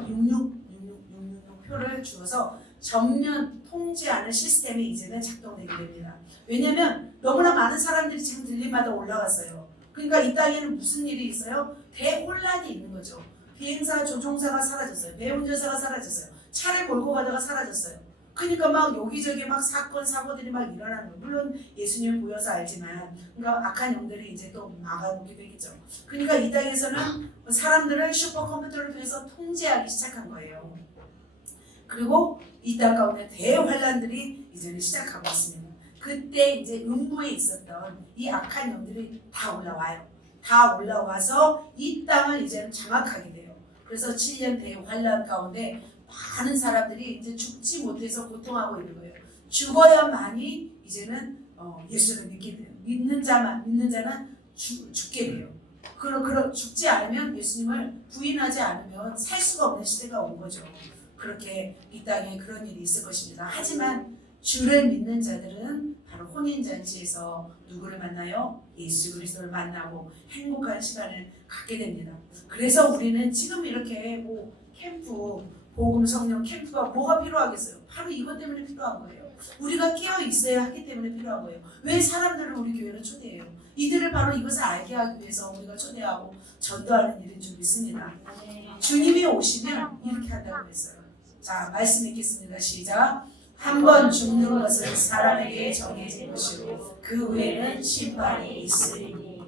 666표를 주어서 전면 통제하는 시스템이 이제는 작동되게 됩니다. 왜냐하면 너무나 많은 사람들이 지금 들림마다 올라갔어요. 그러니까 이 땅에는 무슨 일이 있어요? 대혼란이 있는 거죠. 비행사 조종사가 사라졌어요. 배운전사가 사라졌어요. 차를 몰고 가다가 사라졌어요. 그러니까 막 여기저기 막 사건 사고들이 막 일어나는 거예요. 물론 예수님을 보여서 알지만 그러니까 악한 영들이 이제 또 막아놓게 되겠죠. 그러니까 이 땅에서는 사람들을 슈퍼컴퓨터를 통해서 통제하기 시작한 거예요. 그리고 이 땅 가운데 대환란들이 이제는 시작하고 있습니다. 그때 이제 음부에 있었던 이 악한 영들이 다 올라와요. 다 올라와서 이 땅을 이제는 장악하게 돼요. 그래서 7년 대환란 가운데 많은 사람들이 이제 죽지 못해서 고통하고 있는 거예요. 죽어야만이 이제는 예수를 믿게 돼요. 믿는 자는 죽게 돼요. 죽지 않으면 예수님을 부인하지 않으면 살 수가 없는 시대가 온 거죠. 그렇게 이 땅에 그런 일이 있을 것입니다. 하지만 주를 믿는 자들은 바로 혼인잔치에서 누구를 만나요? 예수 그리스도를 만나고 행복한 시간을 갖게 됩니다. 그래서 우리는 지금 이렇게 캠프, 복음 성령 캠프가 뭐가 필요하겠어요? 바로 이것 때문에 필요한 거예요. 우리가 깨어 있어야 하기 때문에 필요한 거예요. 왜 사람들을 우리 교회로 초대해요? 이들을 바로 이것을 알게 하기 위해서 우리가 초대하고 전도하는 일인 줄 믿습니다. 주님이 오시면 이렇게 한다고 했어요. 자, 말씀 읽겠습니다. 시작. 한 번 죽는 것은 사람에게 정해진 것이고 그 후에는 심판이 있으리니.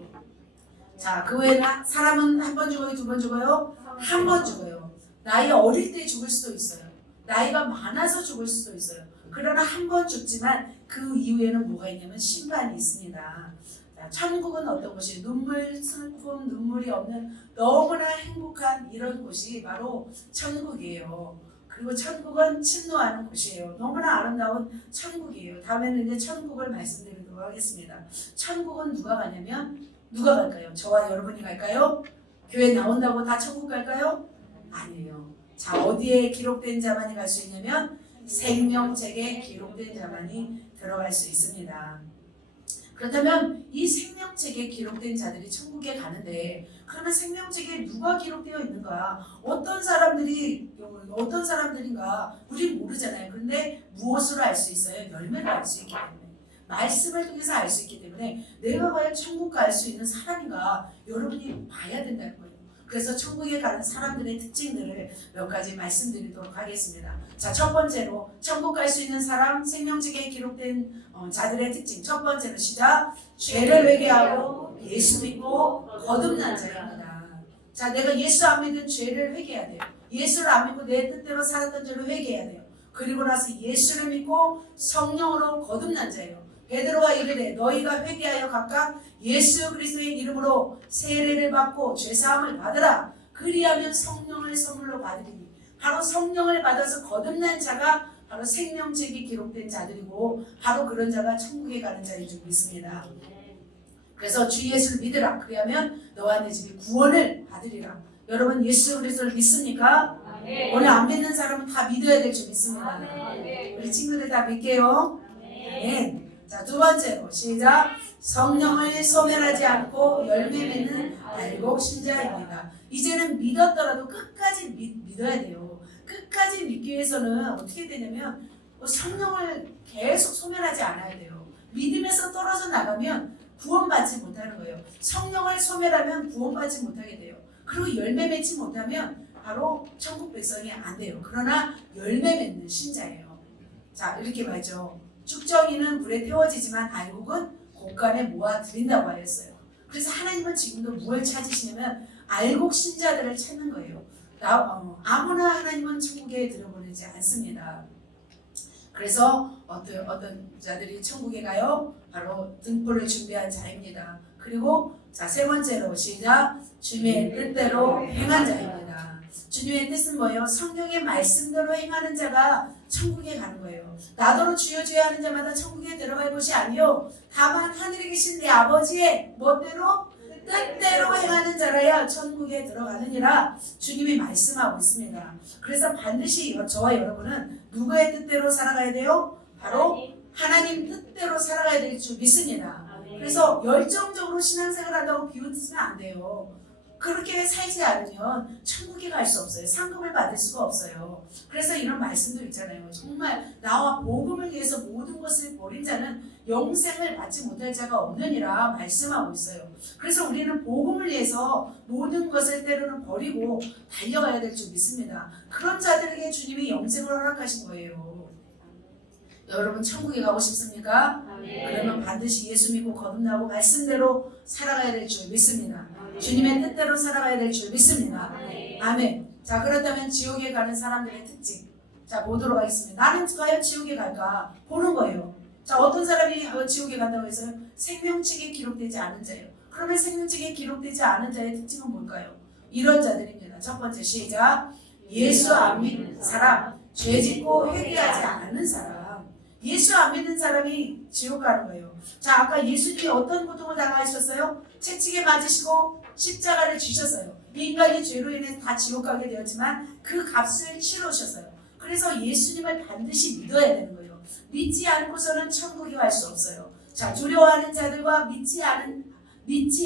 자, 그 후에는 사람은 한 번 죽어요? 두 번 죽어요? 한 번 죽어요. 나이 어릴 때 죽을 수도 있어요. 나이가 많아서 죽을 수도 있어요. 그러나 한 번 죽지만 그 이후에는 뭐가 있냐면 심판이 있습니다. 자, 천국은 어떤 곳이 눈물, 슬픔, 눈물이 없는 너무나 행복한 이런 곳이 바로 천국이에요. 그리고 천국은 침노하는 곳이에요. 너무나 아름다운 천국이에요. 다음에는 이제 천국을 말씀드리도록 하겠습니다. 천국은 누가 가냐면 누가 갈까요? 저와 여러분이 갈까요? 교회 나온다고 다 천국 갈까요? 아니에요. 자, 어디에 기록된 자만이 갈 수 있냐면 생명책에 기록된 자만이 들어갈 수 있습니다. 그렇다면 이 생명책에 기록된 자들이 천국에 가는데 그러면 생명책에 누가 기록되어 있는가? 어떤 사람들인가? 우리는 모르잖아요. 그런데 무엇으로 알 수 있어요? 열매를 알 수 있기 때문에. 말씀을 통해서 알 수 있기 때문에 내가 과연 천국 갈 수 있는 사람인가? 여러분이 봐야 된다는 거예요. 그래서 천국에 가는 사람들의 특징들을 몇 가지 말씀드리도록 하겠습니다. 자, 첫 번째로 천국 갈 수 있는 사람, 생명책에 기록된 자들의 특징. 첫 번째로 시작. 죄를 회개하고 예수 믿고 거듭난 자입니다. 자, 내가 예수 안 믿은 죄를 회개해야 돼요. 예수를 안 믿고 내 뜻대로 살았던 죄를 회개해야 돼요. 그리고 나서 예수를 믿고 성령으로 거듭난 자예요. 베드로가 이르되 너희가 회개하여 각각 예수 그리스도의 이름으로 세례를 받고 죄사함을 받으라. 그리하면 성령을 선물로 받으리니. 바로 성령을 받아서 거듭난 자가 바로 생명책이 기록된 자들이고 바로 그런 자가 천국에 가는 자인 줄 믿습니다. 그래서 주 예수를 믿으라. 그리하면 너와 내 집이 구원을 받으리라. 여러분 예수 그리스도를 믿습니까? 오늘 안 믿는 사람은 다 믿어야 될 줄 믿습니다. 우리 친구들 다 믿게요. 아멘. 자, 두 번째로 시작. 성령을 소멸하지 않고 열매 맺는 알곡 신자입니다. 이제는 믿었더라도 끝까지 믿어야 돼요. 끝까지 믿기 위해서는 어떻게 되냐면 성령을 계속 소멸하지 않아야 돼요. 믿음에서 떨어져 나가면 구원받지 못하는 거예요. 성령을 소멸하면 구원받지 못하게 돼요. 그리고 열매 맺지 못하면 바로 천국 백성이 안 돼요. 그러나 열매 맺는 신자예요. 자, 이렇게 말이죠. 쭉정이는 불에 태워지지만 알곡은 곳간에 모아 드린다고 하였어요. 그래서 하나님은 지금도 뭘 찾으시냐면 알곡 신자들을 찾는 거예요. 아무나 하나님은 천국에 들여보내지 않습니다. 그래서 어떤 자들이 천국에 가요? 바로 등불을 준비한 자입니다. 그리고 자, 세 번째로 시작. 주님의 뜻대로 행한 자입니다. 주님의 뜻은 뭐예요? 성경의 말씀대로 행하는 자가 천국에 가는 거예요. 나더러 주여 주여 하는 자마다 천국에 들어갈 것이 아니요 다만 하늘에 계신 내 아버지의 멋대로 뜻대로 행하는 자라야 천국에 들어가느니라 주님이 말씀하고 있습니다. 그래서 반드시 저와 여러분은 누구의 뜻대로 살아가야 돼요? 바로 하나님 뜻대로 살아가야 될 줄 믿습니다. 그래서 열정적으로 신앙생활 한다고 비웃으면 안 돼요. 그렇게 살지 않으면 천국에 갈 수 없어요. 상급을 받을 수가 없어요. 그래서 이런 말씀도 있잖아요. 정말 나와 복음을 위해서 모든 것을 버린 자는 영생을 받지 못할 자가 없느니라 말씀하고 있어요. 그래서 우리는 복음을 위해서 모든 것을 때로는 버리고 달려가야 될 줄 믿습니다. 그런 자들에게 주님이 영생을 허락하신 거예요. 여러분 천국에 가고 싶습니까? 그러면 반드시 예수 믿고 거듭나고 말씀대로 살아가야 될 줄 믿습니다. 주님의 뜻대로 살아가야 될 줄 믿습니다. 아멘. 자, 그렇다면 지옥에 가는 사람들의 특징. 자, 보도록 하겠습니다. 나는 과연 지옥에 갈까? 보는 거예요. 자, 어떤 사람이 지옥에 간다고 해서 생명책에 기록되지 않은 자예요. 그러면 생명책에 기록되지 않은 자의 특징은 뭘까요? 이런 자들입니다. 첫 번째 시작. 예수 안 믿는 사람, 죄 짓고 회개하지 않는 사람. 예수 안 믿는 사람이 지옥 가는 거예요. 자, 아까 예수님이 어떤 고통을 당하셨어요? 채찍에 맞으시고 십자가를 지셨어요. 인간이 죄로 인해서 다 지옥 가게 되었지만 그 값을 치르셨어요. 그래서 예수님을 반드시 믿어야 되는 거예요. 믿지 않고서는 천국에 갈 수 없어요. 자, 두려워하는 자들과 믿지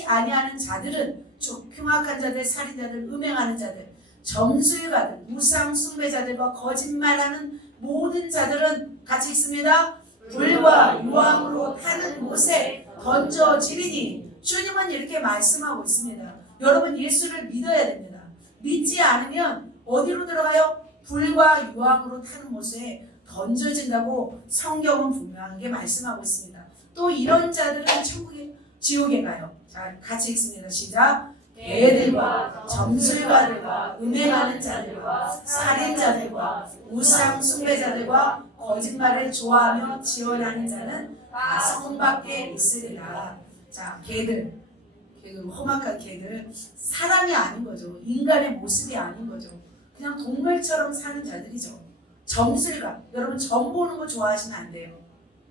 아니하는 자들은 흉악한 자들, 살인자들, 음행하는 자들, 점술가들, 우상 숭배자들과 거짓말하는 모든 자들은 같이 있습니다. 불과 유황으로 타는 못에 던져지리니 주님은 이렇게 말씀하고 있습니다. 여러분 예수를 믿어야 됩니다. 믿지 않으면 어디로 들어가요? 불과 유황으로 타는 못에 던져진다고 성경은 분명하게 말씀하고 있습니다. 또 이런 자들은 지옥에 가요. 자, 같이 읽습니다. 시작. 개들과 점술가들과 음행하는 자들과 살인자들과 우상 숭배자들과 거짓말을 좋아하며 지원하는 자는 다 성 밖에 있으리라. 자, 개들 험악한 개들, 사람이 아닌 거죠. 인간의 모습이 아닌 거죠. 그냥 동물처럼 사는 자들이죠. 점술가, 여러분 점 보는 거 좋아하시면 안 돼요.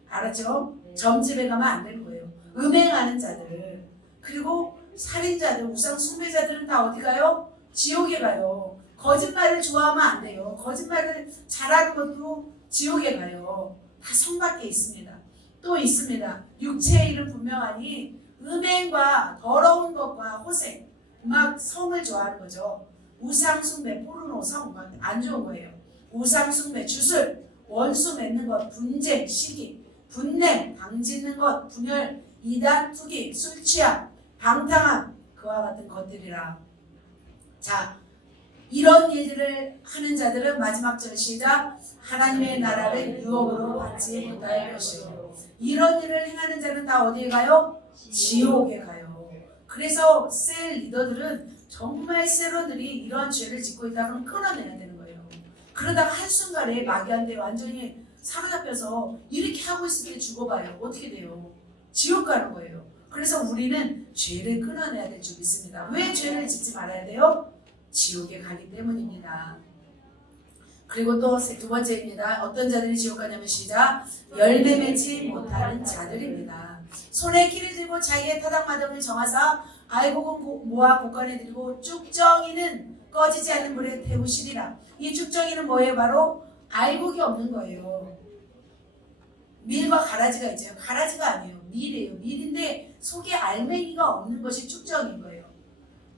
알았죠? 점집에 가면 안 되는 거예요. 음행하는 자들, 그리고 살인자들, 우상 숭배자들은 다 어디 가요? 지옥에 가요. 거짓말을 좋아하면 안 돼요. 거짓말을 잘하는 것도 지옥에 가요. 다 성 밖에 있습니다. 또 있습니다. 육체의 일은 분명하니 음행과 더러운 것과 호색, 막 성을 좋아하는 거죠. 우상 숭배, 포르노, 성, 안 좋은 거예요. 우상 숭배, 주술, 원수 맺는 것, 분쟁, 시기, 분냄, 당짓는 것, 분열, 이단, 투기, 술 취함, 방탕함, 그와 같은 것들이라. 자, 이런 일들을 하는 자들은 마지막 절 시작. 하나님의 나라를 유혹으로 받지 못할 것이요. 이런 일을 행하는 자는 다 어디에 가요? 지옥에 가요. 그래서 셀 리더들은 정말 셀러들이 이런 죄를 짓고 있다 그러면 끊어내야 되는 거예요. 그러다가 한순간에 마귀한테 완전히 사로잡혀서 이렇게 하고 있을 때 죽어봐요. 어떻게 돼요? 지옥 가는 거예요. 그래서 우리는 죄를 끊어내야 될 줄 믿습니다. 왜 죄를 짓지 말아야 돼요? 지옥에 가기 때문입니다. 그리고 또 두 번째입니다. 어떤 자들이 지옥 가냐면 시작. 열매 맺지 못하는 자들입니다. 손에 키를 들고 자기의 타닥마당을 정하사 알곡은 모아 곳간에 들고 쭉정이는 꺼지지 않는 불에 태우시리라. 이 쭉정이는 뭐예요? 바로 알곡이 없는 거예요. 밀과 가라지가 있죠. 가라지가 아니에요. 밀이에요. 밀인데 속에 알맹이가 없는 것이 쭉정인 거예요.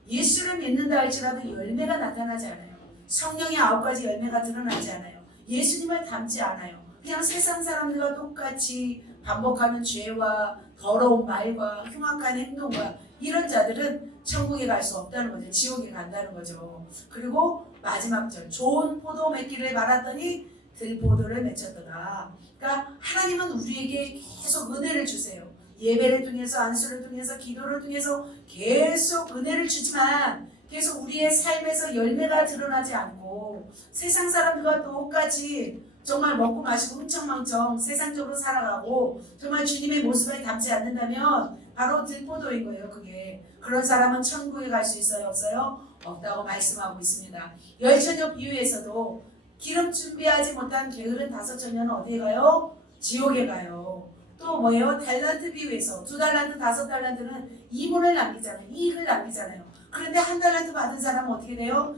예수를 믿는다 할지라도 열매가 나타나지 않아요. 성령의 9가지 열매가 드러나지 않아요. 예수님을 닮지 않아요. 그냥 세상 사람들과 똑같이 반복하는 죄와 더러운 말과 흉악한 행동과 이런 자들은 천국에 갈 수 없다는 거죠. 지옥에 간다는 거죠. 그리고 마지막 절, 좋은 포도 맺기를 바랐더니 들포도를 맺혔더라. 그러니까 하나님은 우리에게 계속 은혜를 주세요. 예배를 통해서, 안수를 통해서, 기도를 통해서 계속 은혜를 주지만 계속 우리의 삶에서 열매가 드러나지 않고 세상 사람들과 똑같이 정말 먹고 마시고 흥청망청 세상적으로 살아가고 정말 주님의 모습을 담지 않는다면 바로 들포도인 거예요. 그게 그런 사람은 천국에 갈 수 있어요? 없어요? 없다고 말씀하고 있습니다. 열처녀 비유에서도 기름 준비하지 못한 게으른 5처녀는 어디에 가요? 지옥에 가요. 또 뭐예요? 달란트 비유에서 2달란트, 5달란트는 이문을 남기잖아요. 이익을 남기잖아요. 그런데 1달란트 받은 사람은 어떻게 돼요?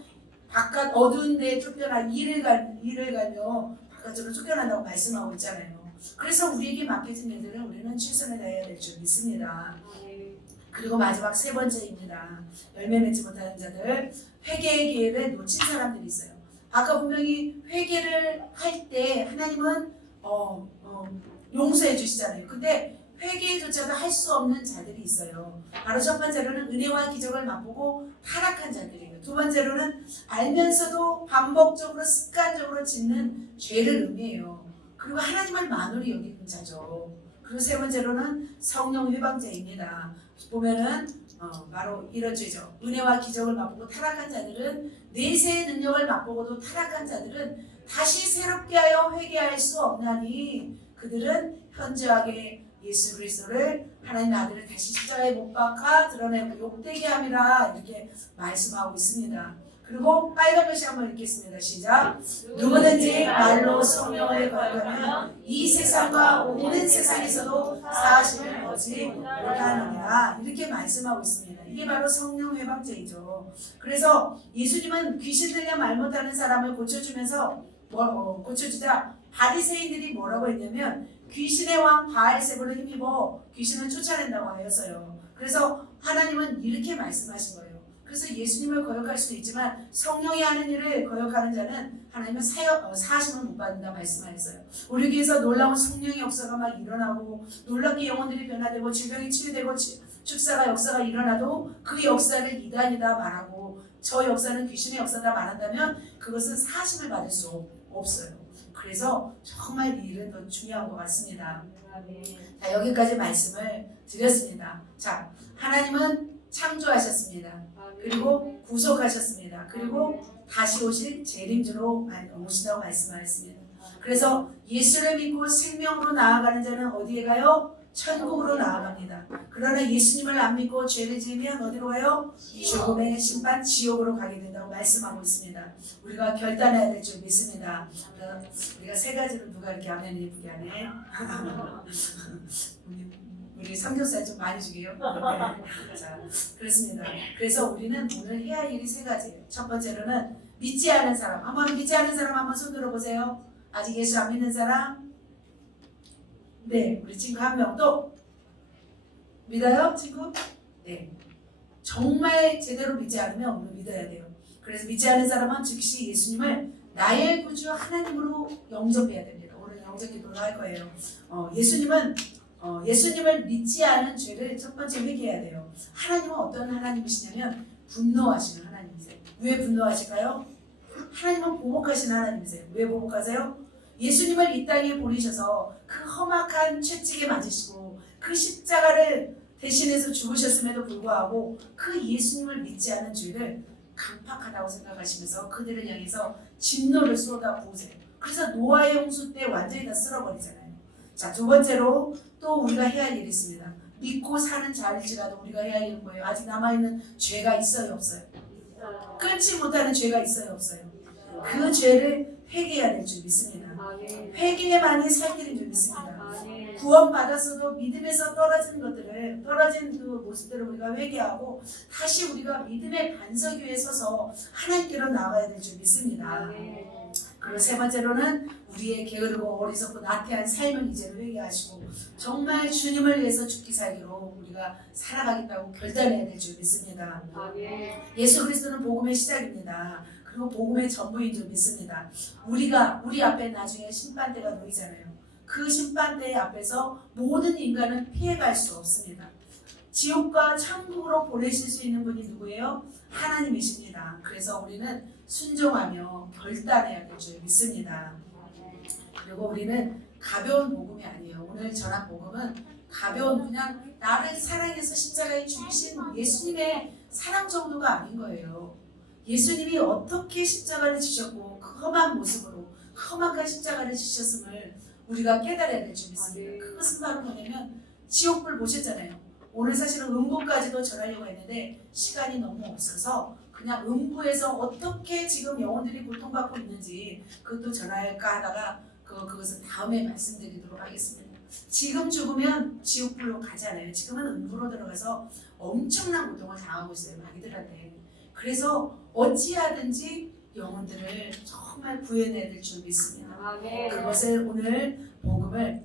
바깥 어두운 데에 쫓겨나 일을 가며 바깥으로 쫓겨난다고 말씀하고 있잖아요. 그래서 우리에게 맡겨진 일들은 우리는 최선을 다해야 될 줄 믿습니다. 그리고 마지막 3번째입니다. 열매 맺지 못하는 자들, 회개의 기회를 놓친 사람들이 있어요. 아까 분명히 회개를 할 때 하나님은 용서해 주시잖아요. 근데 회개조차도 할 수 없는 자들이 있어요. 바로 첫 번째로는 은혜와 기적을 맛보고 타락한 자들이에요. 두 번째로는 알면서도 반복적으로 습관적으로 짓는 죄를 의미해요. 그리고 하나님을 만홀히 여기는 자죠. 그리고 세 번째로는 성령 회방자입니다. 보면은 바로 이런 죄죠. 은혜와 기적을 맛보고 타락한 자들은 내세의 능력을 맛보고도 타락한 자들은 다시 새롭게 하여 회개할 수 없나니 그들은 현저하게 예수 그리스도를 하나님의 아들을 다시 십자가에 못 박아 드러내고 욕되게 함이라 이렇게 말씀하고 있습니다. 그리고 빨간 글씨 한번 읽겠습니다. 시작. 누구든지 말로 성령을 거역하면 이 세상과 오는 세상에서도 사실을 얻지 못하느니라 이렇게 말씀하고 있습니다. 이게 바로 성령 회방죄이죠. 그래서 예수님은 귀신 들려 말 못하는 사람을 고쳐주면서 고쳐주자 바리새인들이 뭐라고 했냐면 귀신의 왕 바알세불을 힘입어 귀신을 쫓아낸다고 하였어요. 그래서 하나님은 이렇게 말씀하신 거예요. 그래서 예수님을 거역할 수도 있지만 성령이 하는 일을 거역하는 자는 하나님은 사하심을 못 받는다 말씀하셨어요. 우리 교회에서 놀라운 성령의 역사가 막 일어나고 놀랍게 영혼들이 변화되고 질병이 치유되고 축사가 역사가 일어나도 그 역사를 이단이다 말하고 저 역사는 귀신의 역사다 말한다면 그것은 사하심을 받을 수 없어요. 그래서 정말 이 일은 더 중요한 것 같습니다. 자, 여기까지 말씀을 드렸습니다. 자, 하나님은 창조하셨습니다. 그리고 구속하셨습니다. 그리고 다시 오실 재림주로 오신다고 말씀하셨습니다. 그래서 예수를 믿고 생명으로 나아가는 자는 어디에 가요? 천국으로 나아갑니다. 그러나 예수님을 안 믿고 죄를 지으면 어디로 가요? 죽음의 심판 지옥으로 가게 된다고 말씀하고 있습니다. 우리가 결단해야 될 줄 믿습니다. 우리가 3가지로 누가 이렇게 아멘 예쁘게 하네. 우리 삼겹살 좀 많이 주게요. 자, 그렇습니다. 그래서 우리는 오늘 해야 할 일이 3가지예요. 첫 번째로는 믿지 않은 사람. 한번 믿지 않은 사람 한번 손 들어보세요. 아직 예수 안 믿는 사람? 네, 우리 친구 1명 또 믿어요, 친구? 네, 정말 제대로 믿지 않으면 우리 믿어야 돼요. 그래서 믿지 않은 사람은 즉시 예수님을 나의 구주 하나님으로 영접해야 됩니다. 오늘 영접 기도를 할 거예요. 예수님을 믿지 않은 죄를 첫 번째 회개해야 돼요. 하나님은 어떤 하나님이시냐면 분노하시는 하나님이세요. 왜 분노하실까요? 하나님은 보복하시는 하나님이세요. 왜 보복하세요? 예수님을 이 땅에 보내셔서 그 험악한 채찍에 맞으시고 그 십자가를 대신해서 죽으셨음에도 불구하고 그 예수님을 믿지 않은 죄를 강팍하다고 생각하시면서 그들을 향해서 진노를 쏟아부으세요. 그래서 노아의 홍수 때 완전히 다 쓸어버리잖아요. 자, 두 번째로 또 우리가 해야 할 일이 있습니다. 믿고 사는 자일지라도 우리가 해야 할 일은 뭐예요? 아직 남아있는 죄가 있어요, 없어요? 끊지 못하는 죄가 있어요, 없어요? 그 죄를 회개해야 될 줄 믿습니다. 아멘. 회개만이 살 길인 줄 믿습니다. 아멘. 구원받았어도 믿음에서 떨어진 것들을, 떨어진 그 모습들을 우리가 회개하고 다시 우리가 믿음의 반석 위에 서서 하나님께로 나가야 될 줄 믿습니다. 아멘. 그리고 세 번째로는 우리의 게으르고 어리석고 나태한 삶을 이제는 회개하시고 정말 주님을 위해서 죽기 살기로 우리가 살아가겠다고 결단해야 될 줄 믿습니다. 아멘. 예수 그리스도는 복음의 시작입니다. 그리고 복음의 전부인 줄 믿습니다. 우리 앞에 나중에 심판대가 놓이잖아요. 그 심판대 앞에서 모든 인간은 피해갈 수 없습니다. 지옥과 천국으로 보내실 수 있는 분이 누구예요? 하나님이십니다. 그래서 우리는 순종하며 결단해야 될 줄 믿습니다. 그리고 우리는 가벼운 복음이 아니에요. 오늘 전한 복음은 가벼운 그냥 나를 사랑해서 십자가에 죽으신 예수님의 사랑 정도가 아닌 거예요. 예수님이 어떻게 십자가를 지셨고 그 험한 모습으로 험악한 십자가를 지셨음을 우리가 깨달아야 될 줄 믿습니다. 그것은 바로 뭐냐면 지옥불 보셨잖아요. 오늘 사실은 음부까지도 전하려고 했는데 시간이 너무 없어서 그냥 음부에서 어떻게 지금 영혼들이 고통받고 있는지 그것도 전할까 하다가 그것은 다음에 말씀드리도록 하겠습니다. 지금 죽으면 지옥불로 가잖아요. 지금은 음부로 들어가서 엄청난 고통을 당하고 있어요. 마귀들한테. 그래서 어찌하든지 영혼들을 정말 구해내야 될 줄 믿습니다. 아멘. 그것을 오늘 복음을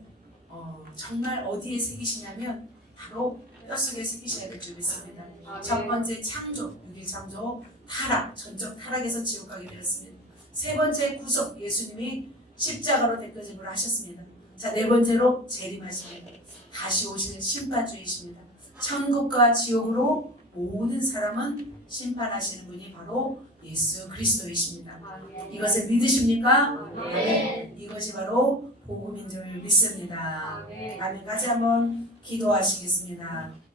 정말 어디에 새기시냐면 바로 뼛속에 새기셔야 될 줄 믿습니다. 첫 번째 창조, 육일 창조, 타락, 전적 타락에서 지옥 가게 되었습니다. 세 번째 구속, 예수님이 십자가로 대표짐을 하셨습니다. 자, 네 번째로 재림하십니다. 다시 오실 심판주이십니다. 천국과 지옥으로 모든 사람은 심판하시는 분이 바로 예수 그리스도이십니다. 아멘. 이것을 믿으십니까? 아멘. 이것이 바로 복음인 줄 믿습니다. 아멘. 아멘. 같이 한번 기도하시겠습니다.